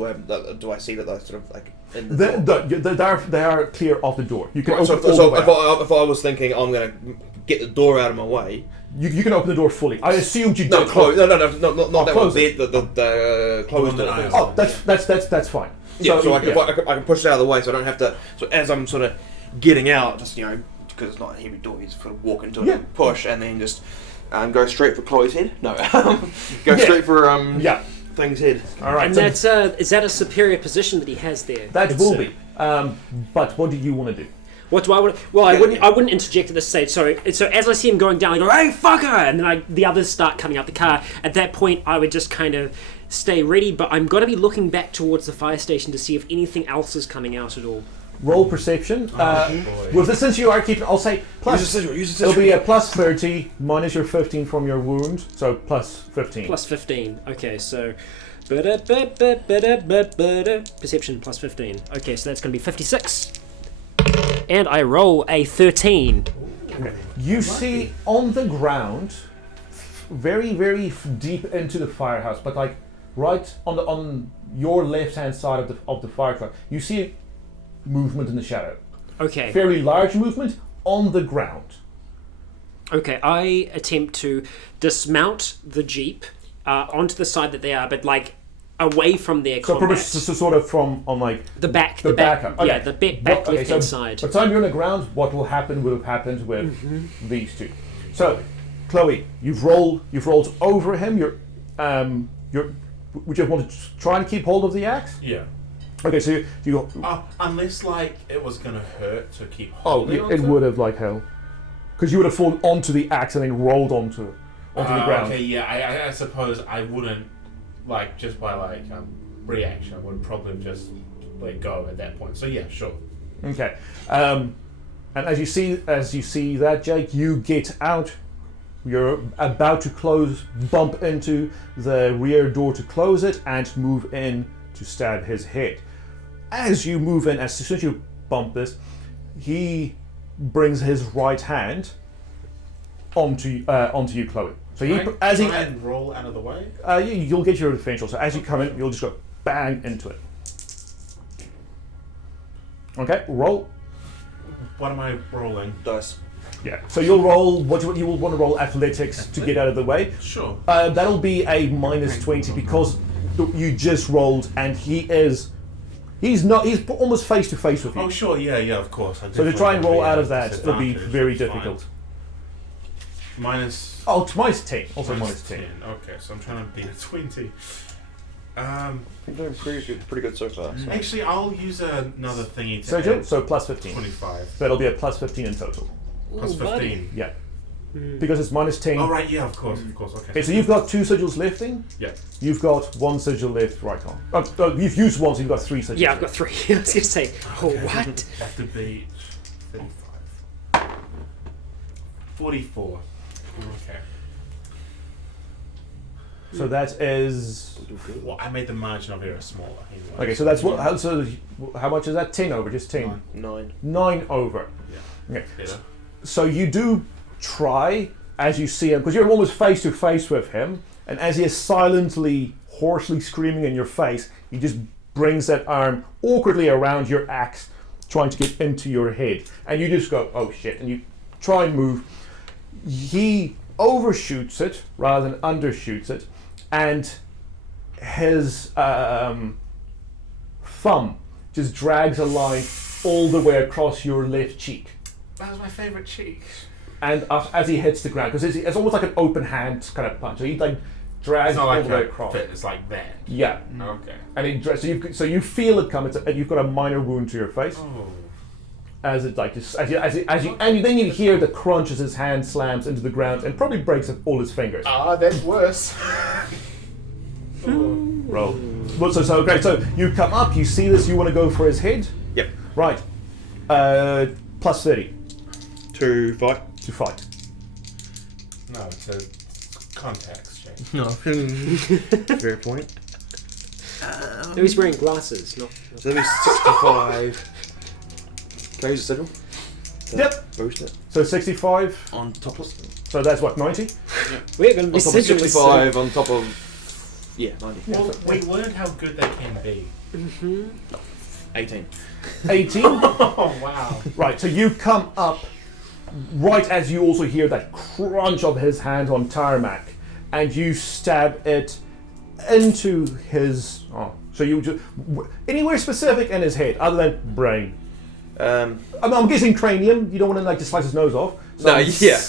Do I see that they're sort of like in the They are clear off the door. You can Right, open so all the way out. if I was thinking I'm going to get the door out of my way, You can open the door fully. I assumed you no, did. close. No, not that close one. it. The closed The door. one that Oh, that's fine. Yeah, so I yeah. can push it out of the way, so I don't have to. So as I'm sort of getting out, just because it's not a heavy door, you just sort of walk into it, Yeah. and push, and then just go straight for Chloe's head. No, go straight for Thing's head. All right. And so that's is that a superior position that he has there? that will be. But what do you want to do? What do I want? Well, I wouldn't interject at this stage. So as I see him going down, I go, "Hey, fucker!" And then the others start coming out the car. At that point, I would just kind of stay ready, but I'm going to be looking back towards the fire station to see if anything else is coming out at all. Roll perception. boy. With the since you are keeping, I'll say plus. Use a sigil. It'll be a plus 30 minus your 15 from your wound, so plus 15. Plus 15. Okay, so perception plus 15. Okay, so that's going to be 56. And I roll a 13. Okay. You see on the ground, very, very deep into the firehouse, but like right on your left-hand side of the fire truck, you see movement in the shadow. Okay. Fairly large movement on the ground. Okay, I attempt to dismount the jeep onto the side that they are, but like away from their So combat. sort of from on like The back. the backup. Yeah, Okay. the back Okay, left-hand so side. by the time you're on the ground, what will happen will have happened with these two. So, Chloe, you've rolled over him. Would you want to try and keep hold of the axe? Yeah. Okay, so you Unless like it was gonna hurt to keep oh, holding it onto would have like hell, because you would have fallen onto the axe and then rolled onto the ground. Okay, yeah, I suppose I wouldn't like just by like reaction. I would probably just let go at that point. So yeah, sure. Okay, and as you see that, Jake, you get out. You're about to bump into the rear door to close it, and move in to stab his head. As you move in, as soon as you bump this, he brings his right hand onto you, Chloe. So Try and roll out of the way. you'll get your differential. So as you come in, you'll just go bang into it. Okay, roll. What am I rolling? Dice. Yeah. So you'll roll what you will want to roll athletics to get out of the way. Sure. That'll be a minus 20 because you just rolled, and he's almost face to face with you. Oh sure, yeah, of course. So to try and roll out of that, it'll be very difficult. Minus. Oh, it's minus 10. Also minus 10. Okay, so I'm trying to beat a 20. You're doing pretty good so far. So. Actually, I'll use another thingy to So, add so plus 15. 25. So it'll be a plus 15 in total. Plus Ooh, buddy. 15. Yeah. Because it's minus 10. Oh right, yeah, of course, okay. Okay, so you've got 2 sigils left in. Yeah. You've got 1 sigil left, Rycon. You've used 1, so you've got 3 sigils. Yeah, I've got 3. I was going to say, oh, what? Have to beat 35. 44. Okay. So that is. Well, I made the margin of error smaller. Anyway. Okay, so that's what. How much is that? 10 over, just 10. 9. 9 over. Yeah. Okay. Better. So you do try as you see him, because you're almost face to face with him, and as he is silently, hoarsely screaming in your face, he just brings that arm awkwardly around your axe, trying to get into your head, and you just go, oh shit, and you try and move. He overshoots it rather than undershoots it, and his thumb just drags a line all the way across your left cheek. That was my favourite cheek. And as he hits the ground, because it's almost like an open hand kind of punch, so he like drags It's not all like the way a across. fit, it's like that. Yeah, Okay. and so you feel it come. You've got a minor wound to your face Oh. as it like just and then you hear the crunch as his hand slams into the ground and probably breaks all his fingers. Ah, that's worse. Roll. Well, so great. So you come up, you see this, you want to go for his head, Yep. right? Plus 30 To fight. to fight. No, it's a context change. No. Fair point. No, he's wearing glasses. Not So that means 65. Can I use a sigil? Yep. Boost it. So 65. On top of. So that's what 90. we're going to be On top of sigils. 65. On top of. Yeah, 90. Well, we learned how good they can be. 18. 18. Oh wow! Right, so you come up right as you also hear that crunch of his hand on tarmac, and you stab it into his. Oh, so you just anywhere specific in his head other than brain. I'm guessing cranium. You don't want to like just slice his nose off. So No, yeah.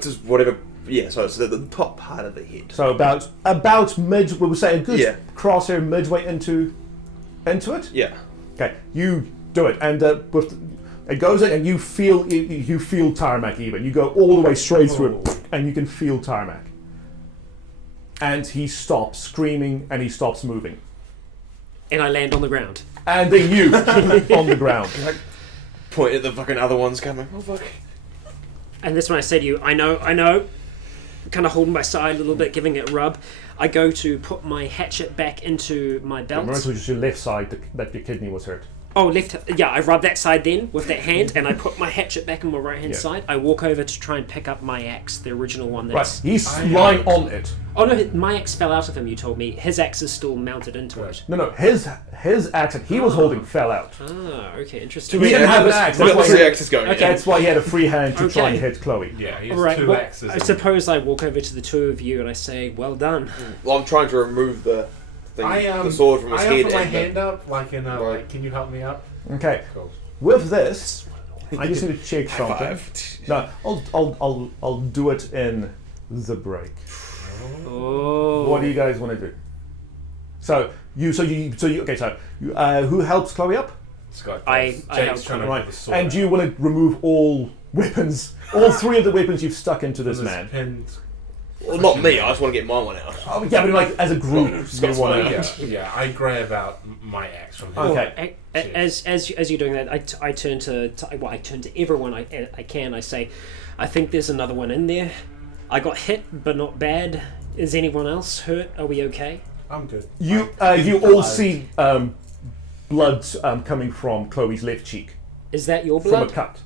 Just whatever. Yeah, so it's the top part of the head. So about mid. We would say a good Yeah. crosshair midway into it. Yeah. Okay, you do it, and it goes in, and you feel tarmac. Even you go all the way straight through it, and you can feel tarmac. And he stops screaming, and he stops moving, And I land on the ground. and then you on the ground. Point at the fucking other ones coming. Oh fuck. And that's when I say to you, I know, kind of holding my side a little bit, giving it a rub. I go to put my hatchet back into my belt. Remember, it was just your left side that your kidney was hurt. Oh, left. Yeah, I rub that side then with that hand, and I put my hatchet back on my right hand Yeah. side. I walk over to try and pick up my axe, the original one. Right, That's he's lying on it. Oh no, my axe fell out of him. You told me his axe is still mounted into it. No, his axe that he was holding fell out. Ah, okay, interesting. He didn't have an axe. We've got the That's three why, axes going. Okay. Yeah. that's why he had a free hand to try and Okay. hit Chloe. Yeah, he has All right. 2 Well, axes. I suppose I walk over to the two of you and I say, "Well done." Well, I'm trying to remove the thing, the sword from his I head. offer my and the- hand up, like in a, Right. like, can you help me up? Okay, Cool. with this, I just need to check High something. five. No, I'll do it in the break. Oh. What do you guys want to do? Who helps Chloe up? Scott, I Jake's help trying to Right, get the sword and out. you want to remove all weapons, all 3 of the weapons you've stuck into this There's man. pins. Well, not me. I just want to get my one out. Oh, yeah, but like as a group, you Scott's want fine, to. Yeah, I grab out my axe from him. Okay. As you're doing that, I turn to everyone I can. I say, I think there's another one in there. I got hit, but not bad. Is anyone else hurt? Are we okay? I'm good. You Like, you his all blood. see blood coming from Chloe's left cheek Is that your from a blood? cut.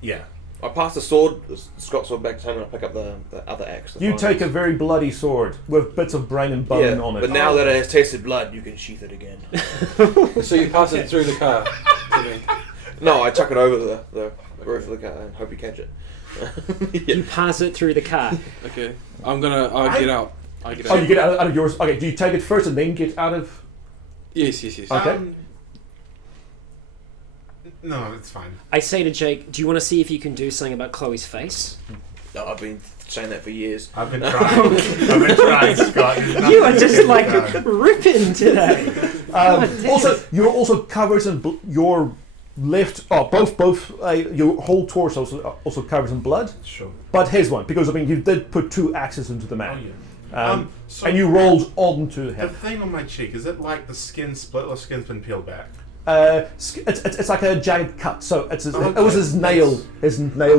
Yeah. I pass the sword, Scott's sword back to him, and I pick up the other axe. the You final take a axe. very bloody sword with bits of brain and bone on it. But now that it has tasted blood, you can sheath it again. So you pass it through the car to me. No, I chuck it over the roof of the car and hope you catch it. You pass it through the car. Okay. I'll get out. I get Oh, out. you get out of yours. Okay, do you take it first and then get out of? Yes. Okay. No, it's fine. I say to Jake, "Do you want to see if you can do something about Chloe's face?" No, I've been saying that for years. I've been trying. I've been trying, Scott. There's nothing You are you just can like do. ripping today. damn. Also, you're also covered in your left. Oh, both. Your whole torso also covers in blood. Sure. But his one, because I mean, you did put 2 axes into the Oh, man, yeah. So and you rolled onto the him. thing on my cheek, is it like the skin split or skin's been peeled back? It's like a jagged cut. So it was Okay. his nail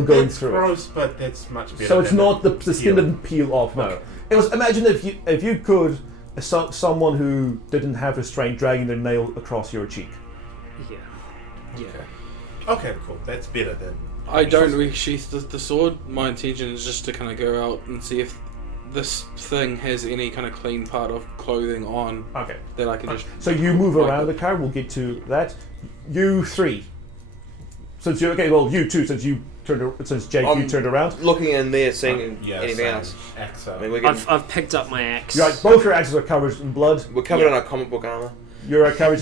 going It's through it. gross, but that's much better. So it's than not it the skin peeled. didn't peel off. No, Okay. it was. Imagine if you could someone who didn't have restraint dragging their nail across your cheek. Yeah. Okay. Okay, cool. That's better than. I don't resheath the sword. My intention is just to kind of go out and see if this thing has any kind of clean part of clothing on Okay. that I can just. So you move around the car. We'll get to that. You 3. Since you you 2. Since you since Jake you turned around. Looking in there, seeing Yeah, anything same. else. Axe I up. mean, we're getting, I've picked up my axe. You're right, both your axes are covered in blood. we're covered in our comic book armor. Your covered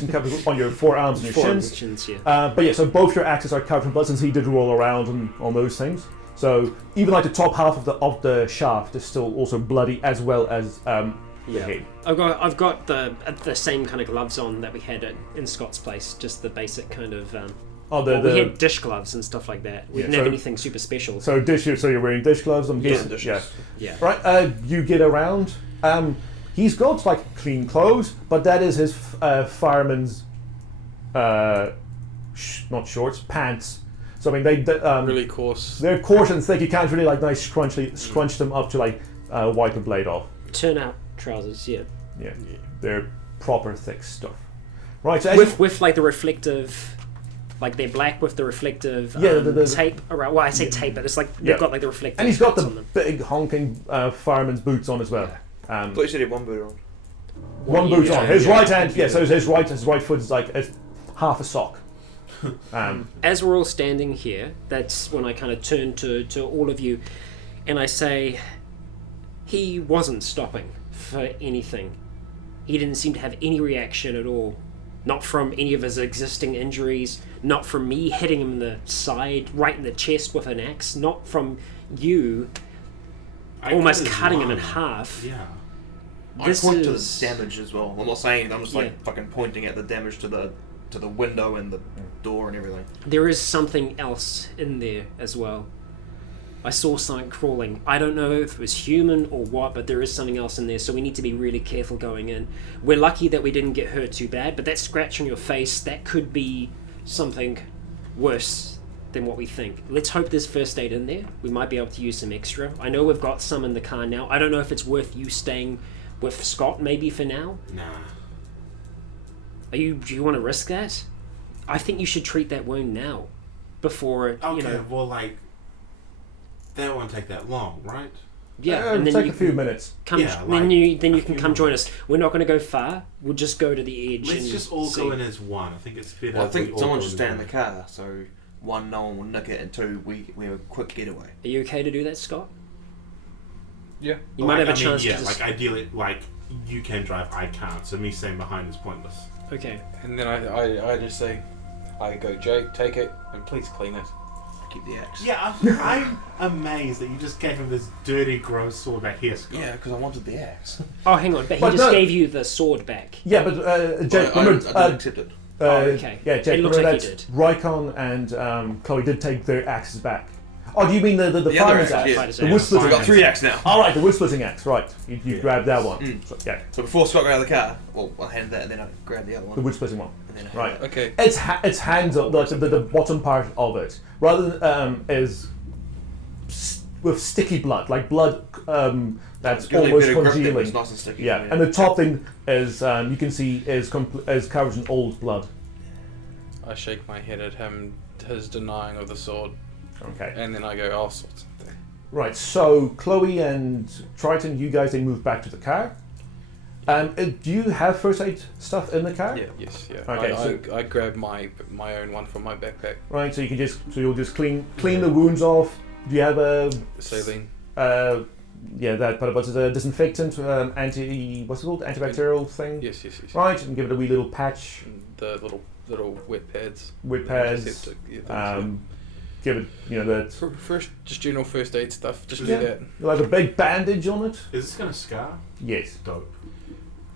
on your forearms and your shins. Shins, yeah. But yeah, so both your axes are covered in blood since he did roll around on those things. So even like the top half of the shaft is still also bloody as well as the head. I've got the same kind of gloves on that we had in Scott's place, just the basic kind of. We had dish gloves and stuff like that. We didn't have anything super special. So you're wearing dish gloves. I'm guessing. dishes. Yeah. Right. You get around. He's got like clean clothes, but that is his fireman's not shorts, pants. So I mean they Really coarse. they're coarse and thick. You can't really like nice scrunch them up to like wipe the blade off. Turnout trousers, yeah. Yeah, they're proper thick stuff. Right. So as With like the reflective, like they're black with the reflective Yeah, the tape around. Well, I say tape, but it's like they've Yeah. got like the reflective. and he's got bits the on them. big honking fireman's boots on as well. I thought you said he had one boot on. One boot on. His right hand, so his right foot is like it's half a sock. As we're all standing here, that's when I kind of turn to all of you and I say, he wasn't stopping for anything. He didn't seem to have any reaction at all. Not from any of his existing injuries, not from me hitting him in the side, right in the chest with an axe, not from you almost cutting him in half. Yeah. I point to the damage as well. I'm not saying it, I'm just like fucking pointing at the damage to the window and the door and everything. There is something else in there as well. I saw something crawling. I don't know if it was human or what, but there is something else in there, so we need to be really careful going in. We're lucky that we didn't get hurt too bad, but that scratch on your face, that could be something worse than what we think. Let's hope there's first aid in there. We might be able to use some extra. I know we've got some in the car now. I don't know if it's worth you staying with Scott maybe for now. Nah. Do you want to risk that? I think you should treat that wound now, before Well, like, that won't take that long, right? Yeah, and then take a few minutes. Then you can come join us. We're not going to go far. We'll just go to the edge. Let's just all go in as one. I think it's better. Well, I think someone should stay in the car, so one, no one will nick it, and two, we have a quick getaway. Are you okay to do that, Scott? Yeah. You might have a chance. Yeah, like ideally, like you can drive, I can't. So me staying behind is pointless. Okay. And then I just say, I go, Jake, take it, and please clean it. Keep the axe. Yeah, I'm amazed that you just gave him this dirty, gross sword back here, Scott. Yeah, because I wanted the axe. Oh, hang on, but he just gave you the sword back. Yeah, but Jake, I didn't accept it. Okay. Yeah, Jake, it looks remember like that he did. Rycon and Chloe did take their axes back. Oh, do you mean the fireman's other axe? axe, The wood splitting We've got axe. 3 axes now. All right, the wood splitting axe. Right, you grabbed that one. So, yeah, So before Scott got out of the car, well, I handed that, and then I grabbed the other the one. wood splitting one. And then I Right. handed Okay. It's hands up, the bottom part of it, rather than is with sticky blood, like blood that's It's gonna almost be a bit of grip there, but congealing. it's nice and sticky. Yeah, and the top thing is you can see is covered in old blood. I shake my head at him, his denying of the sword, Okay. and then I go, I'll sort something. Right, so Chloe and Triton, you guys then move back to the car. Do you have first aid stuff in the car? Yeah. Yes. Yeah. Okay, I grab my own one from my backpack. Right, so you'll just clean the wounds off. Do you have a Saline. but it's a disinfectant, what's it called, antibacterial thing? Yes. Right, and give it a wee little patch, And the little wet pads. wet pads. Antiseptic, yeah, Give it, the First, just general first aid stuff. Just Yeah. do that. you'll have a big bandage on it. Is this gonna scar? Yes. Dope.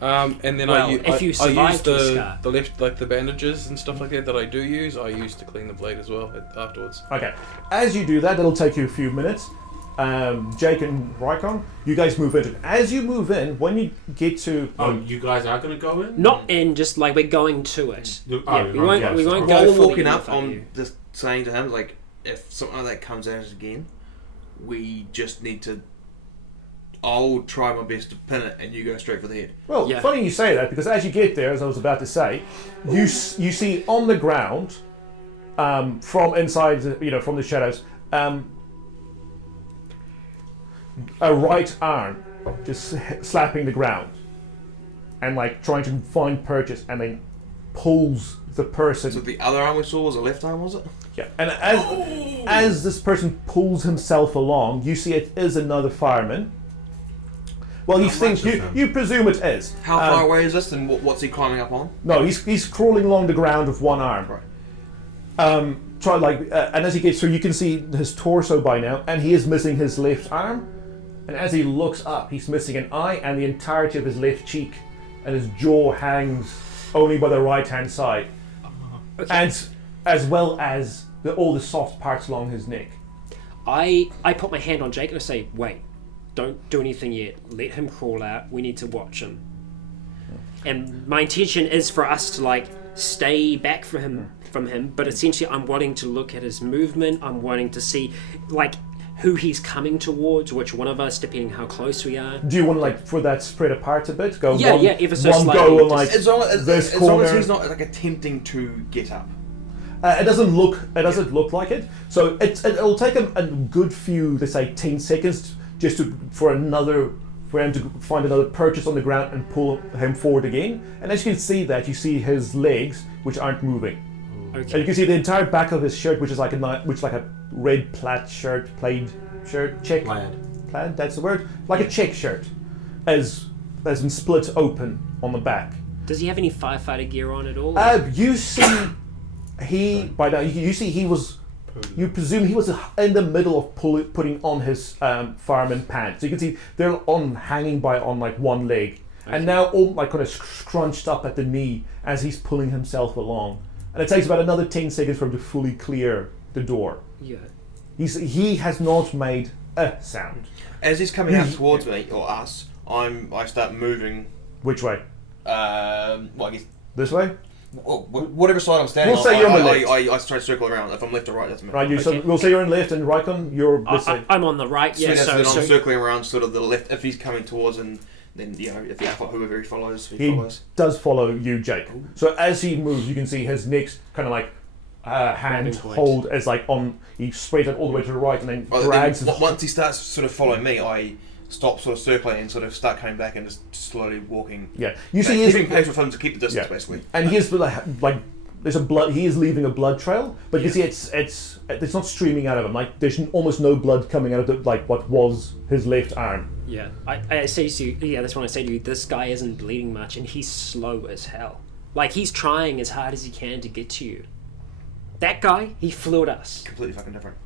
And then Well, if you I use survive the scar. the left, like the bandages and stuff like that I do use. I use to clean the blade as well afterwards. Okay. As you do that, it'll take you a few minutes. Jake and Rycon, you guys move into it. As you move in, when you get to You guys are gonna go in? Not in, just like we're going to it. Oh, Yeah, we won't While go we're fully walking in up, without I'm you. just saying to him, like, if something like that comes at us again, we just need to. I'll try my best to pin it, and you go straight for the head. Well, Yeah. funny you say that, because as you get there, as I was about to say, you see on the ground, from inside, from the shadows, a right arm just slapping the ground, and like trying to find purchase, and then pulls the person. So the other arm we saw was a left arm, was it? Yeah, and as this person pulls himself along, you see it is another fireman. Well, you How think much of them? you presume it is. How far away is this, and what's he climbing up on? No, he's crawling along the ground with one arm. Right. And as he gets through, you can see his torso by now, and he is missing his left arm. And as he looks up, he's missing an eye and the entirety of his left cheek, and his jaw hangs only by the right hand side, and as well as all the soft parts along his neck. I put my hand on Jake and I say, wait, don't do anything yet. Let him crawl out. We need to watch him. And my intention is for us to like stay back from him, but essentially I'm wanting to look at his movement. I'm wanting to see like who he's coming towards, which one of us, depending how close we are. Do you want to like for that spread apart a bit? Go Yeah, one, yeah, ever so one slightly, go on just- like As long as this corner. he's not like attempting to get up. It doesn't look like it. So it'll take a good few, let's say, 10 seconds just for another for him to find another purchase on the ground and pull him forward again. And as you can see that, you see his legs, which aren't moving. Okay. And you can see the entire back of his shirt, which is like a red plaid shirt, check. Plaid, that's the word. Like a check shirt, has been split open on the back. Does he have any firefighter gear on at all? You see, you presume he was in the middle of putting on his fireman pants. So you can see they're hanging on like one leg, and now all like kind of scrunched up at the knee as he's pulling himself along. And it takes about another 10 seconds for him to fully clear the door. Yeah. He has not made a sound. As he's coming out towards me or us, I start moving. Which way? I guess This way? whatever side I'm standing We'll say you're on the left. I try to circle around. If I'm left or right, doesn't matter. Right, so we'll say you're on left, and Rycon, you're this side. I'm on the right, yeah. So then So I'm circling around sort of the left. If he's coming towards, and then if whoever he follows, he follows. Does follow you, Jake. So as he moves, you can see his next kind of like hand hold as like on. He spreads it all the way to the right, and then drags. Once he starts sort of following me, I stop sort of circling and sort of start coming back and just slowly walking. Yeah, you see, keeping pace with him to keep the distance, basically. And he is like there's a blood. He is leaving a blood trail, but you see, it's not streaming out of him. Like there's almost no blood coming out of like what was his left arm. Yeah, I say to you, yeah, that's when I say to you, this guy isn't bleeding much, and he's slow as hell. Like he's trying as hard as he can to get to you. That guy, he flew at us. Completely fucking different.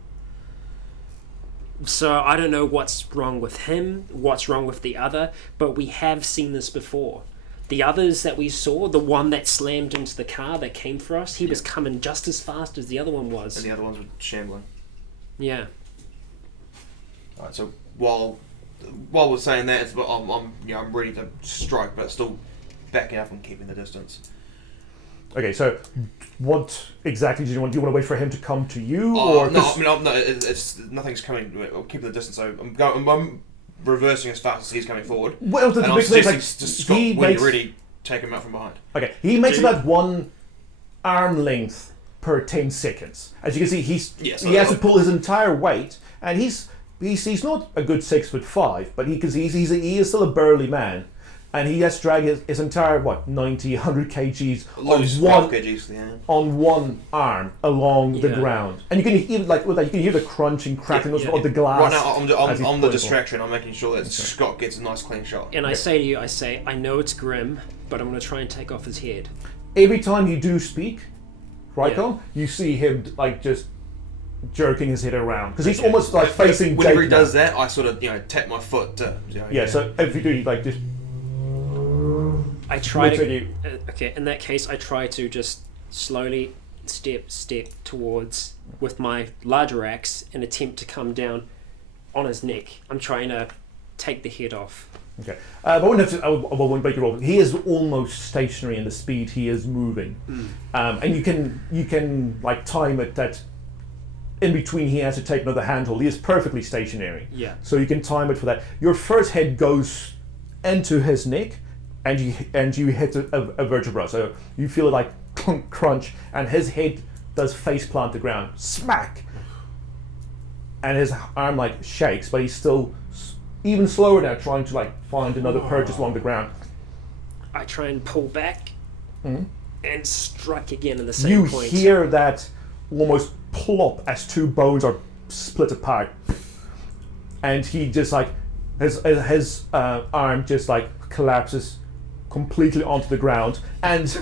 So I don't know what's wrong with him, what's wrong with the other, but we have seen this before. The others that we saw, the one that slammed into the car that came for us, he was coming just as fast as the other one was. And the other ones were shambling. Yeah. Alright, so while we're saying that, I'm ready to strike, but still backing up and keeping the distance. Okay, so what exactly do you want? Do you want to wait for him to come to you, or it's nothing's coming. I'm keeping the distance. So I'm reversing as fast as he's coming forward. Well, and I'm suggesting to Scott when you're ready, take him out from behind. Okay, he makes about 1 arm length per 10 seconds. As you can see, he has to pull his entire weight, and he's not a good 6'5", but he is still a burly man. And he has to drag his entire 90, 100 kgs on one arm along the ground, and you can even you can hear the crunching, cracking of the glass. Right now, I'm the distraction. I'm making sure that Scott gets a nice clean shot. And I say to you, I know it's grim, but I'm going to try and take off his head. Every time you do speak, Rycon, you see him just jerking his head around because he's almost like facing. Whenever he does that, I sort of tap my foot. So if you do just. I try to. Okay, in that case, I try to just slowly step towards with my larger axe and attempt to come down on his neck. I'm trying to take the head off. Okay, I won't break your roll. He is almost stationary in the speed he is moving, and you can like time it that. In between, he has to take another handhold. He is perfectly stationary. Yeah. So you can time it for that. Your first head goes into his neck. And you hit a vertebra, so you feel it like crunch, and his head does face plant the ground, smack, and his arm like shakes, but he's still even slower now, trying to find another purchase along the ground. I try and pull back and strike again in the same point. You hear that almost plop as 2 bones are split apart, and he just his arm just collapses completely onto the ground, and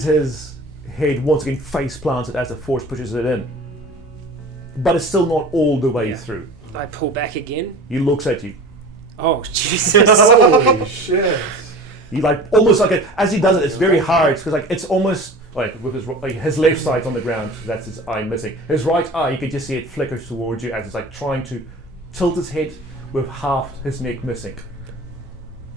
his head once again face planted as the force pushes it in, but it's still not all the way through. I pull back again. He looks at you. Oh Jesus! Holy shit! He almost as he does it, it's very hard because it's almost with his left side's on the ground. That's his eye missing. His right eye, you can just see it flickers towards you as it's trying to tilt his head with half his neck missing.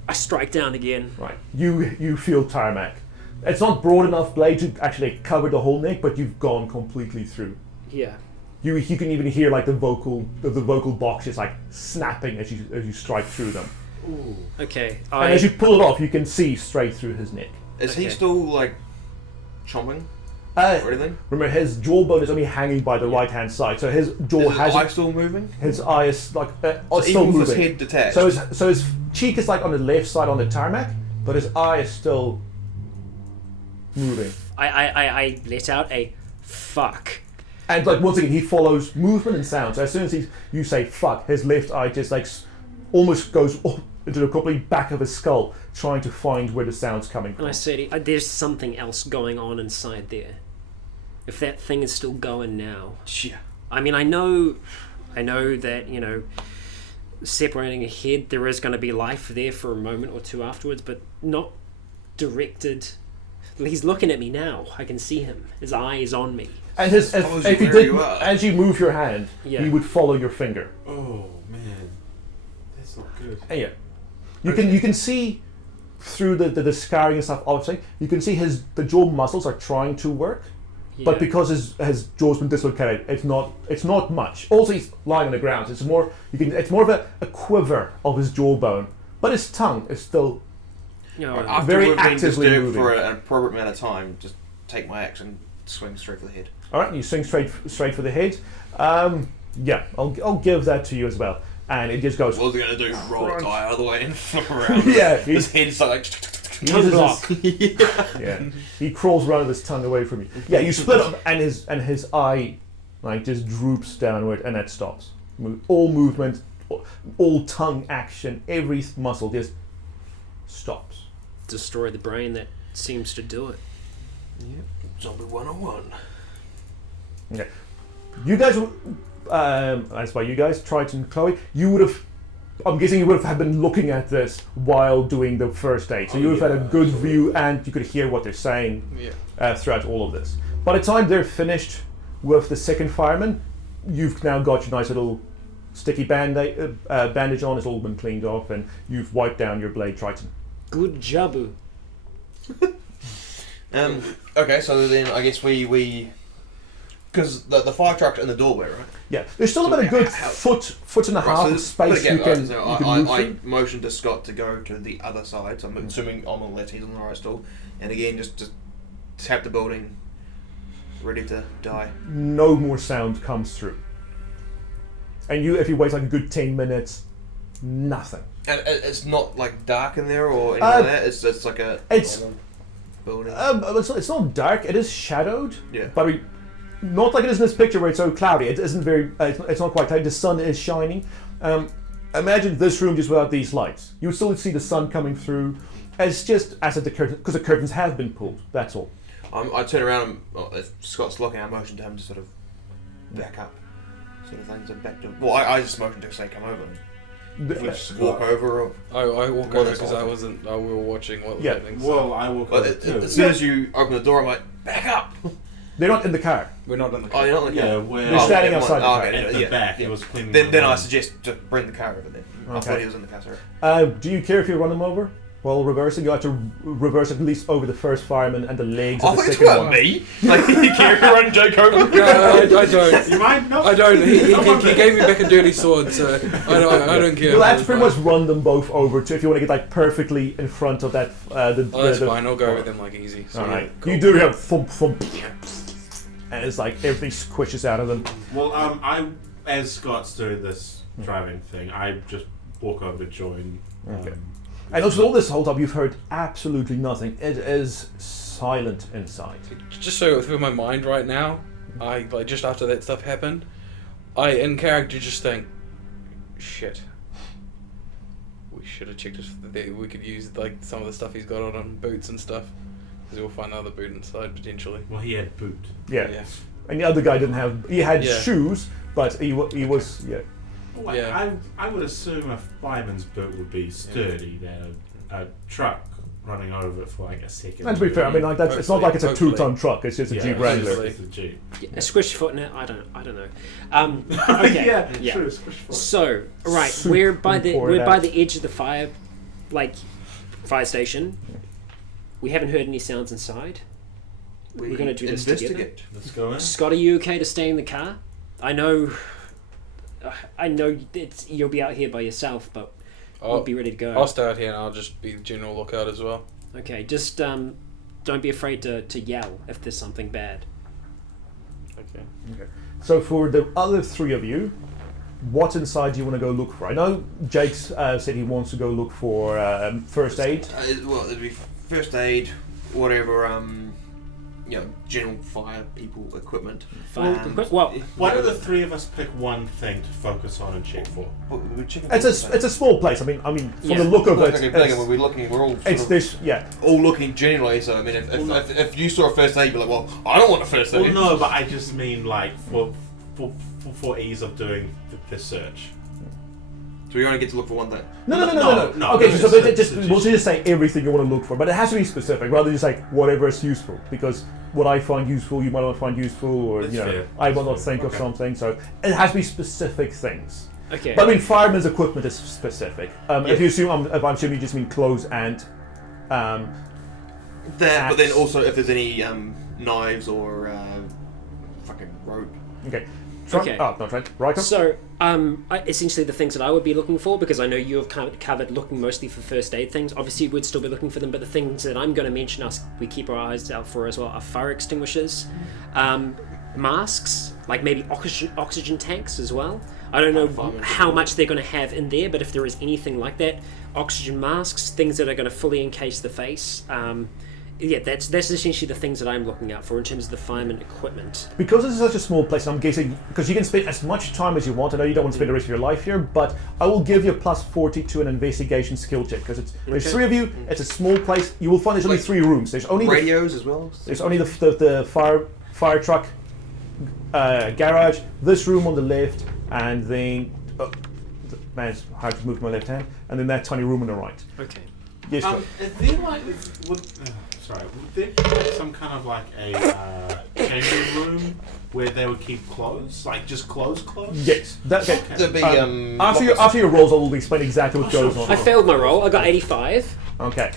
I strike down again. Right. You feel tarmac. It's not broad enough blade to actually cover the whole neck, but you've gone completely through. Yeah. You can even hear the vocal box just snapping as you strike through them. Ooh. Okay. And as you pull it off, you can see straight through his neck. Is he still chomping? or anything? Remember, his jawbone is only hanging by the right-hand side, so his jaw Is has. his eye still moving? His eye is like So still even with moving. his head detached. So his cheek is like on the left side on the tarmac, but his eye is still moving. I let out a fuck. And like once again, he follows movement and sound. So as soon as you say fuck, his left eye just like almost goes up into the complete back of his skull, trying to find where the sound's coming from. And I said, there's something else going on inside there. If that thing is still going now. Yeah. I mean, I know that, you know, separating ahead, there is going to be life there for a moment or two afterwards, but not directed. He's looking at me now. I can see him. His eye is on me. And Follows if you you where did, you are. as you move your hand, Yeah. he would follow your finger. Oh man, that's not good. And yeah, you can see through the scarring and stuff. Obviously, you can see the jaw muscles are trying to work, but Yeah. because his jaw's been dislocated, it's not much. Also, he's lying on the ground. So it's more of a quiver of his jawbone, but his tongue is still. You know, After Very we've been actively disturbed moving. for an appropriate amount of time, just take my axe and swing straight for the head. All right, you swing straight for the head. Yeah, I'll give that to you as well. And it just goes. What was he going to do? Roll the guy out of the way and flip around? Yeah, His head's like... He uses yeah, he crawls around with his tongue away from you. Yeah, you split up, and his eye like just droops downward, and that stops. All movement, all tongue action, every muscle just stops. destroy the brain that seems to do it. Yep. Zombie 101. Okay, you guys. That's why you guys, Triton and Chloe. You would have. I'm guessing you would have been looking at this while doing the first aid, so you would have had a good view, and you could hear what they're saying throughout all of this. By the time they're finished with the second fireman, you've now got your nice little sticky bandage on. It's all been cleaned off, and you've wiped down your blade, Triton. Good job. Okay, so then I guess we because the fire truck's in the doorway, right? Yeah, there's still about a good foot and a half of space you can move I through. motioned to Scott to go to the other side, so I'm assuming I'm on the left, he's on the right still. And again, just tap the building, ready to die. No more sound comes through. And if you wait like a good 10 minutes, nothing. And it's not like dark in there or anything like that. It's like a normal building. It's not dark. It is shadowed. Yeah. But not like it is in this picture where it's so cloudy. It isn't very. It's not quite tight. The sun is shining. Imagine this room just without these lights. You would still see the sun coming through. It's just as if the curtain, because the curtains have been pulled. That's all. I turn around and if Scott's looking, I motion to him to sort of back up, sort of things, and back to. Well, I just motioned to say come over. If we just walk over. Or, I walk over because I wasn't. We were watching what was happening. Well, I walk over too. as soon as you open the door, I'm like, back up. They're not in the car. We're not in the Oh, car. you're not in the car. Yeah, we're You're standing never outside mind. the car. at the back. It was cleaning. Then my I room. suggest to bring the car over there. I Okay. thought he was in the car, sorry. Do you care if you run them over? Well, reversing, you have to reverse at least over the first fireman and the legs of the it's second about one. me. Like, you care if you run Jake over? I don't. You might not. I don't. He gave me back a dirty sword, so I don't care. You'll have to pretty much run them both over to if you want to get like perfectly in front of that. That's fine. I'll go with them like easy. So, All right. cool. You do have thump thump, and it's like everything squishes out of them. Well, as Scott's doing this driving thing, I just walk over to join. Okay. And also, all this whole time, you've heard absolutely nothing. It is silent inside. Just so through my mind right now, I like just after that stuff happened, I in character just think, shit. We should have checked if we could use like some of the stuff he's got on boots and stuff, because we'll find another boot inside potentially. Well, he had boot. Yeah. And the other guy didn't have. He had Yeah. shoes, but he was. Yeah. Well, Yeah. I would assume a fireman's boot would be sturdy. That a truck running over it for like a second. And to be fair, I mean, like that's. It's not like it's a Hopefully. 2-ton truck. It's just a Jeep Wrangler. hopefully. It's a Jeep. Yeah, a squish foot in it. I don't know. Okay. yeah, true. Squish foot. So right, Soup we're by the poured out. edge of the fire station. We haven't heard any sounds inside. We're gonna do this together. investigate. Let's go in. Scott, are you okay to stay in the car? I know you'll be out here by yourself, but we'll be ready to go. I'll stay out here and I'll just be the general lookout as well. Okay, just don't be afraid to yell if there's something bad. Okay. So for the other three of you, what inside do you want to go look for? I know Jake's said he wants to go look for first aid. Well, it'd be first aid, whatever. General fire people equipment. Why don't the three of us pick one thing to focus on and check for? It's a small place. I mean, from the look of it, we're looking. We're all all looking generally. So I mean, if you saw a first aid, you'd be like, well, I don't want a first aid. Well, no, but I just mean like for ease of doing the search. So we only get to look for one thing. No. Okay, so we'll just say everything you want to look for, but it has to be specific rather than just like whatever is useful. Because what I find useful, you might not find useful, or I will not think of something. So it has to be specific things. Okay. But I mean, fireman's equipment is specific. If you assume, I'm assuming you just mean clothes and. But then also if there's any knives or fucking rope. Okay. Okay. Oh, no, Trent. Rycon? So, essentially the things that I would be looking for, because I know you have covered looking mostly for first aid things. Obviously, we'd still be looking for them, but the things that I'm going to mention we keep our eyes out for as well are fire extinguishers, masks, like maybe oxygen tanks as well. I don't know how much they're going to have in there, but if there is anything like that, oxygen masks, things that are going to fully encase the face. That's essentially the things that I'm looking out for in terms of the fireman equipment. Because this is such a small place, I'm guessing, because you can spend as much time as you want. I know you don't want to spend the rest of your life here, but I will give you a plus 40 to an investigation skill check, because there's three of you, it's a small place. You will find there's only 3 rooms. There's only radios as well? There's only the fire truck garage, this room on the left, and then... man, it's hard to move my left hand. And then that tiny room on the right. Okay. Yes, is there like... would there be some kind of like a changing room where they would keep clothes? Like just clothes? Yes. Okay. There'd be, after your rolls, I will explain exactly what goes on. I failed my roll. I got 85. Okay.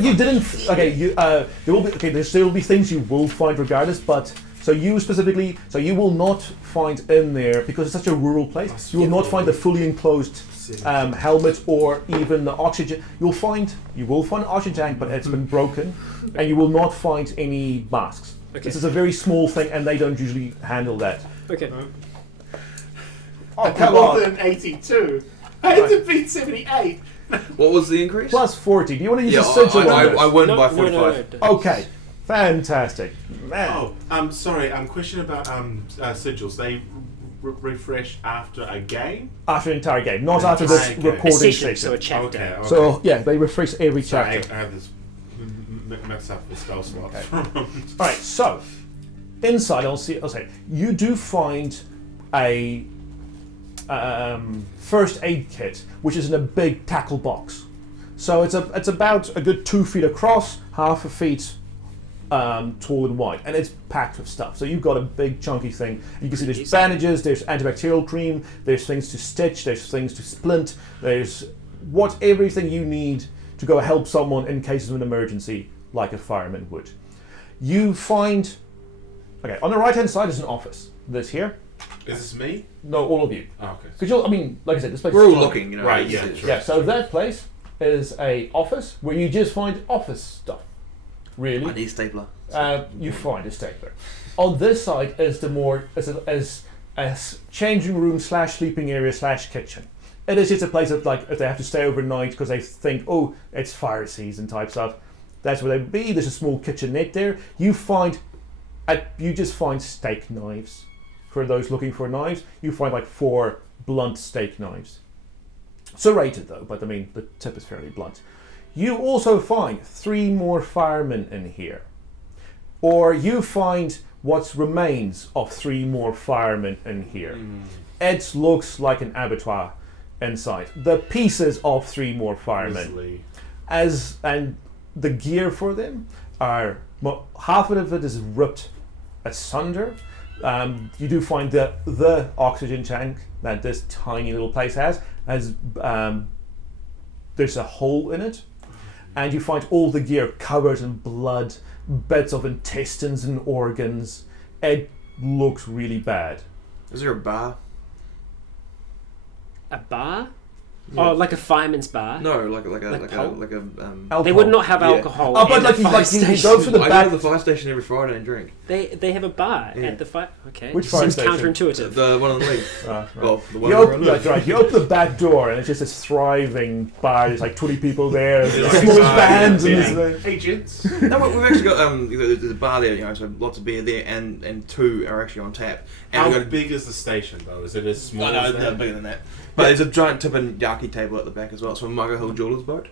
You didn't... Okay, there will be... Okay, there will be things you will find regardless, but... So you specifically... So you will not find in there, because it's such a rural place, you will not find the fully enclosed helmet or even the oxygen. You will find an oxygen tank, but it's been broken, and you will not find any masks. Okay. This is a very small thing, and they don't usually handle that. Okay. Oh, come on! Than 82. I had to beat 78. What was the increase? Plus 40. Do you want to use a sigil on this? I won by 45. No. Okay. Fantastic. Man. Oh, I'm sorry. Question about sigils. They refresh after a game? After an entire game, not after this recording session. So a chapter. Okay. So yeah, they refresh every chapter. I have this mix up the spell slots. Okay. Alright, so inside I'll say you do find a first aid kit, which is in a big tackle box. So it's about a good 2 feet across, half a feet tall and wide, and it's packed with stuff. So you've got a big chunky thing. You can see there's bandages, there's antibacterial cream, there's things to stitch, there's things to splint, there's everything you need to go help someone in cases of an emergency, like a fireman would. You find... Okay, on the right hand side is an office. This here. Is this me? No, all of you. Oh, okay. Because I mean, like I said, this place we're is all looking, you know. Right, yeah. Sure. Yeah, so that place is a office where you just find office stuff. Really? I need a stapler. You find a stapler. On this side is the more as changing room / sleeping area / kitchen. It is just a place of like if they have to stay overnight because they think it's fire season type stuff. That's where they would be. There's a small kitchenette there. You just find steak knives. For those looking for knives, you find like 4 blunt steak knives. Serrated though, but I mean the tip is fairly blunt. You also find 3 more firemen in here. Or you find what remains of 3 more firemen in here. It looks like an abattoir inside. The pieces of 3 more firemen. And the gear for them are... half of it is ripped asunder. You do find the oxygen tank that this tiny little place has there's a hole in it. And you find all the gear covered in blood, bits of intestines and organs. It looks really bad. Is there a bar? A bar? Yeah. Oh, like a fireman's bar? No, like They would not have alcohol. Oh, but like you go to the I back. go to the fire station every Friday and drink. They have a bar Yeah. at the fire. Okay, Which fire seems station? counterintuitive. The one on the lead. Right. Well, the one You where I open, live. that's right. You open the back door and it's just this thriving bar. There's like 20 people there. Yeah. There's small bands and there's Hey, gents. No, we've actually got there's a bar there, you know, so lots of beer there, and 2 are actually on tap. And How we've got big is the station, though? Is it as small no, as no, that? bigger than that. But there's a giant tipping yaki table at the back as well. It's from Mugger Hill Jewelers boat.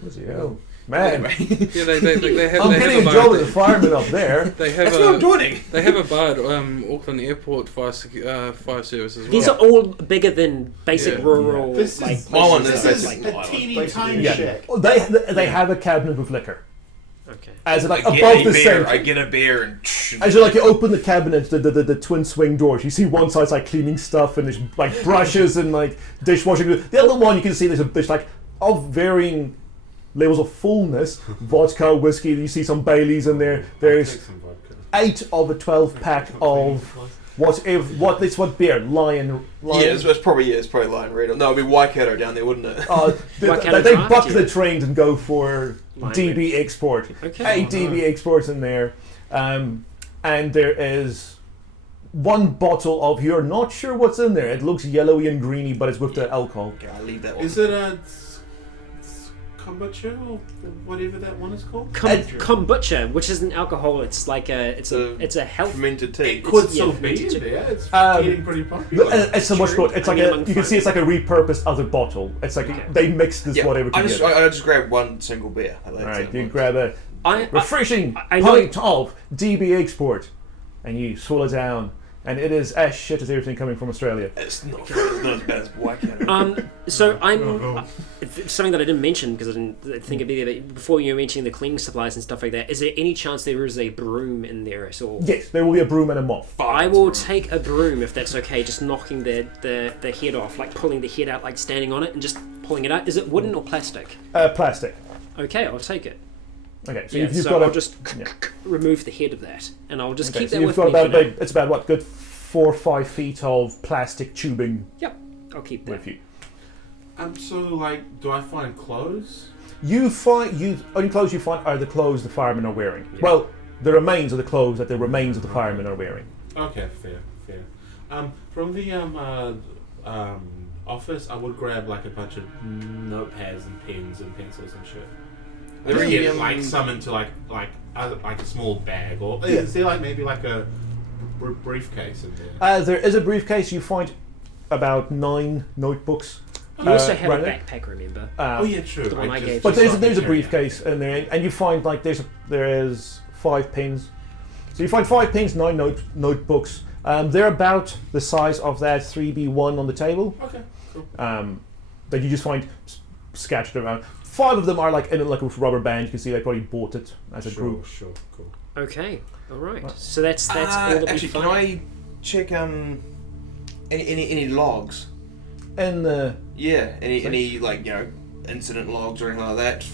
What's the hell? Man, Yeah, they have. I'm they getting have a job bar. as a fireman up there. They have That's what I'm doing. They have a bar at Auckland Airport fire service as well. These are all bigger than basic Yeah. rural. This like, is, My one places. this is is like, a teeny Basically, tiny yeah. shack. Oh, they have a cabinet with liquor. okay. As like I above get the a beer. sink. I get a beer and. As you open the cabinet, the twin swing doors, you see one side's like cleaning stuff and there's like brushes and like dishwashing. The other one you can see there's like of varying levels of fullness, vodka, whiskey. You see some Baileys in there. There's Take some vodka. 8 of a 12 pack of what beer? Lion. Yeah, it's probably Lion Red. No, it'd be Waikato down there, wouldn't it? Waikato They draft, buck yeah. the train and go for Lion DB export. Okay. 8 DB exports in there, and there is 1 bottle of you're not sure what's in there. It looks yellowy and greeny, but it's with the alcohol. Okay, I'll leave that one. Is it a kombucha or whatever that one is called? Kombucha, which isn't alcohol, it's like it's a health. fermented tea? It could yeah, still be fermented in there. It's Um, getting pretty popular. It's so much True. good. It's like I mean, a, among you can see it's like a fun. repurposed other bottle. It's like Okay. they mix this Yeah, whatever I together. just grabbed 1 single beer. Like, that's Alright, it. you grab a I refreshing I know- pint of DB export, and you swallow it down, and it is as shit as everything coming from Australia. It's not as bad as Waikato. So it's something that I didn't mention because I didn't think it'd be there. But before you were mentioning the cleaning supplies and stuff like that, is there any chance there is a broom in there at all? Yes, there will be a broom and a mop. I will take a broom if that's okay, just knocking the head off, like pulling the head out, like standing on it and just pulling it out. Is it wooden or plastic? Plastic. Okay, I'll take it. Okay, so Yeah, you've so got I'll a, just yeah. remove the head of that, and I'll just Okay, keep so that you've with got me about for now. it's about what, good 4 or 5 feet of plastic tubing Yep, I'll keep that. with you. So like, do I find clothes? Only clothes you find are the clothes the firemen are wearing. Yeah. Well, the remains of the clothes that the remains of the firemen are wearing. Okay, fair. From the office, I would grab like a bunch of notepads and pens and pencils and shit. There Maybe is, get like some into like a small bag, or is there like maybe like a briefcase in there? There is a briefcase. You find about 9 notebooks. You also have right a there. backpack, remember? Oh yeah, true. the one I gave But you. there's a briefcase in there, and you find like there is 5 pens. So you find 5 pens, 9 notebooks. They're about the size of that 3B1 on the table. Okay, cool. That you just find scattered around. 5 of them are like in like a rubber band. You can see they probably bought it as a group. Sure, cool. Okay, all right. Right. So that's all that we Actually, can find. I check any logs? And Yeah, any like incident logs or anything like that.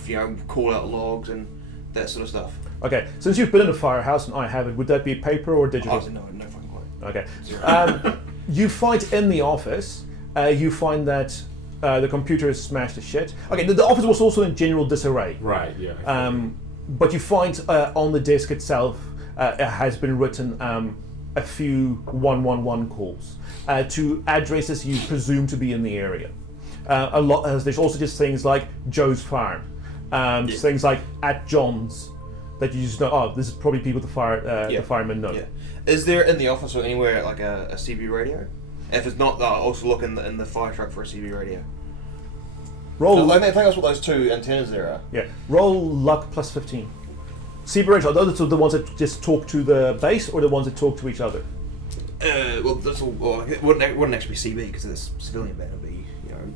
Call out logs and that sort of stuff. okay, since you've been in a firehouse and I haven't, would that be paper or digital? Oh, no fucking clue. Okay. You find in the office, you find that the computer is smashed to shit. Okay, the office was also in general disarray. Right, yeah. But you find on the desk itself, it has been written a few 111 calls to addresses you presume to be in the area. There's also just things like Joe's Farm, things like at John's, that you just know, oh, this is probably people the firemen know. Yeah. Is there in the office or anywhere like a CB radio? If it's not, also look in the fire truck for a CB radio. Roll, I think that's what those 2 antennas there are. yeah, roll luck plus 15. CB are those the ones that just talk to the base, or the ones that talk to each other? Well, it wouldn't actually be CB because it's civilian band. It'd be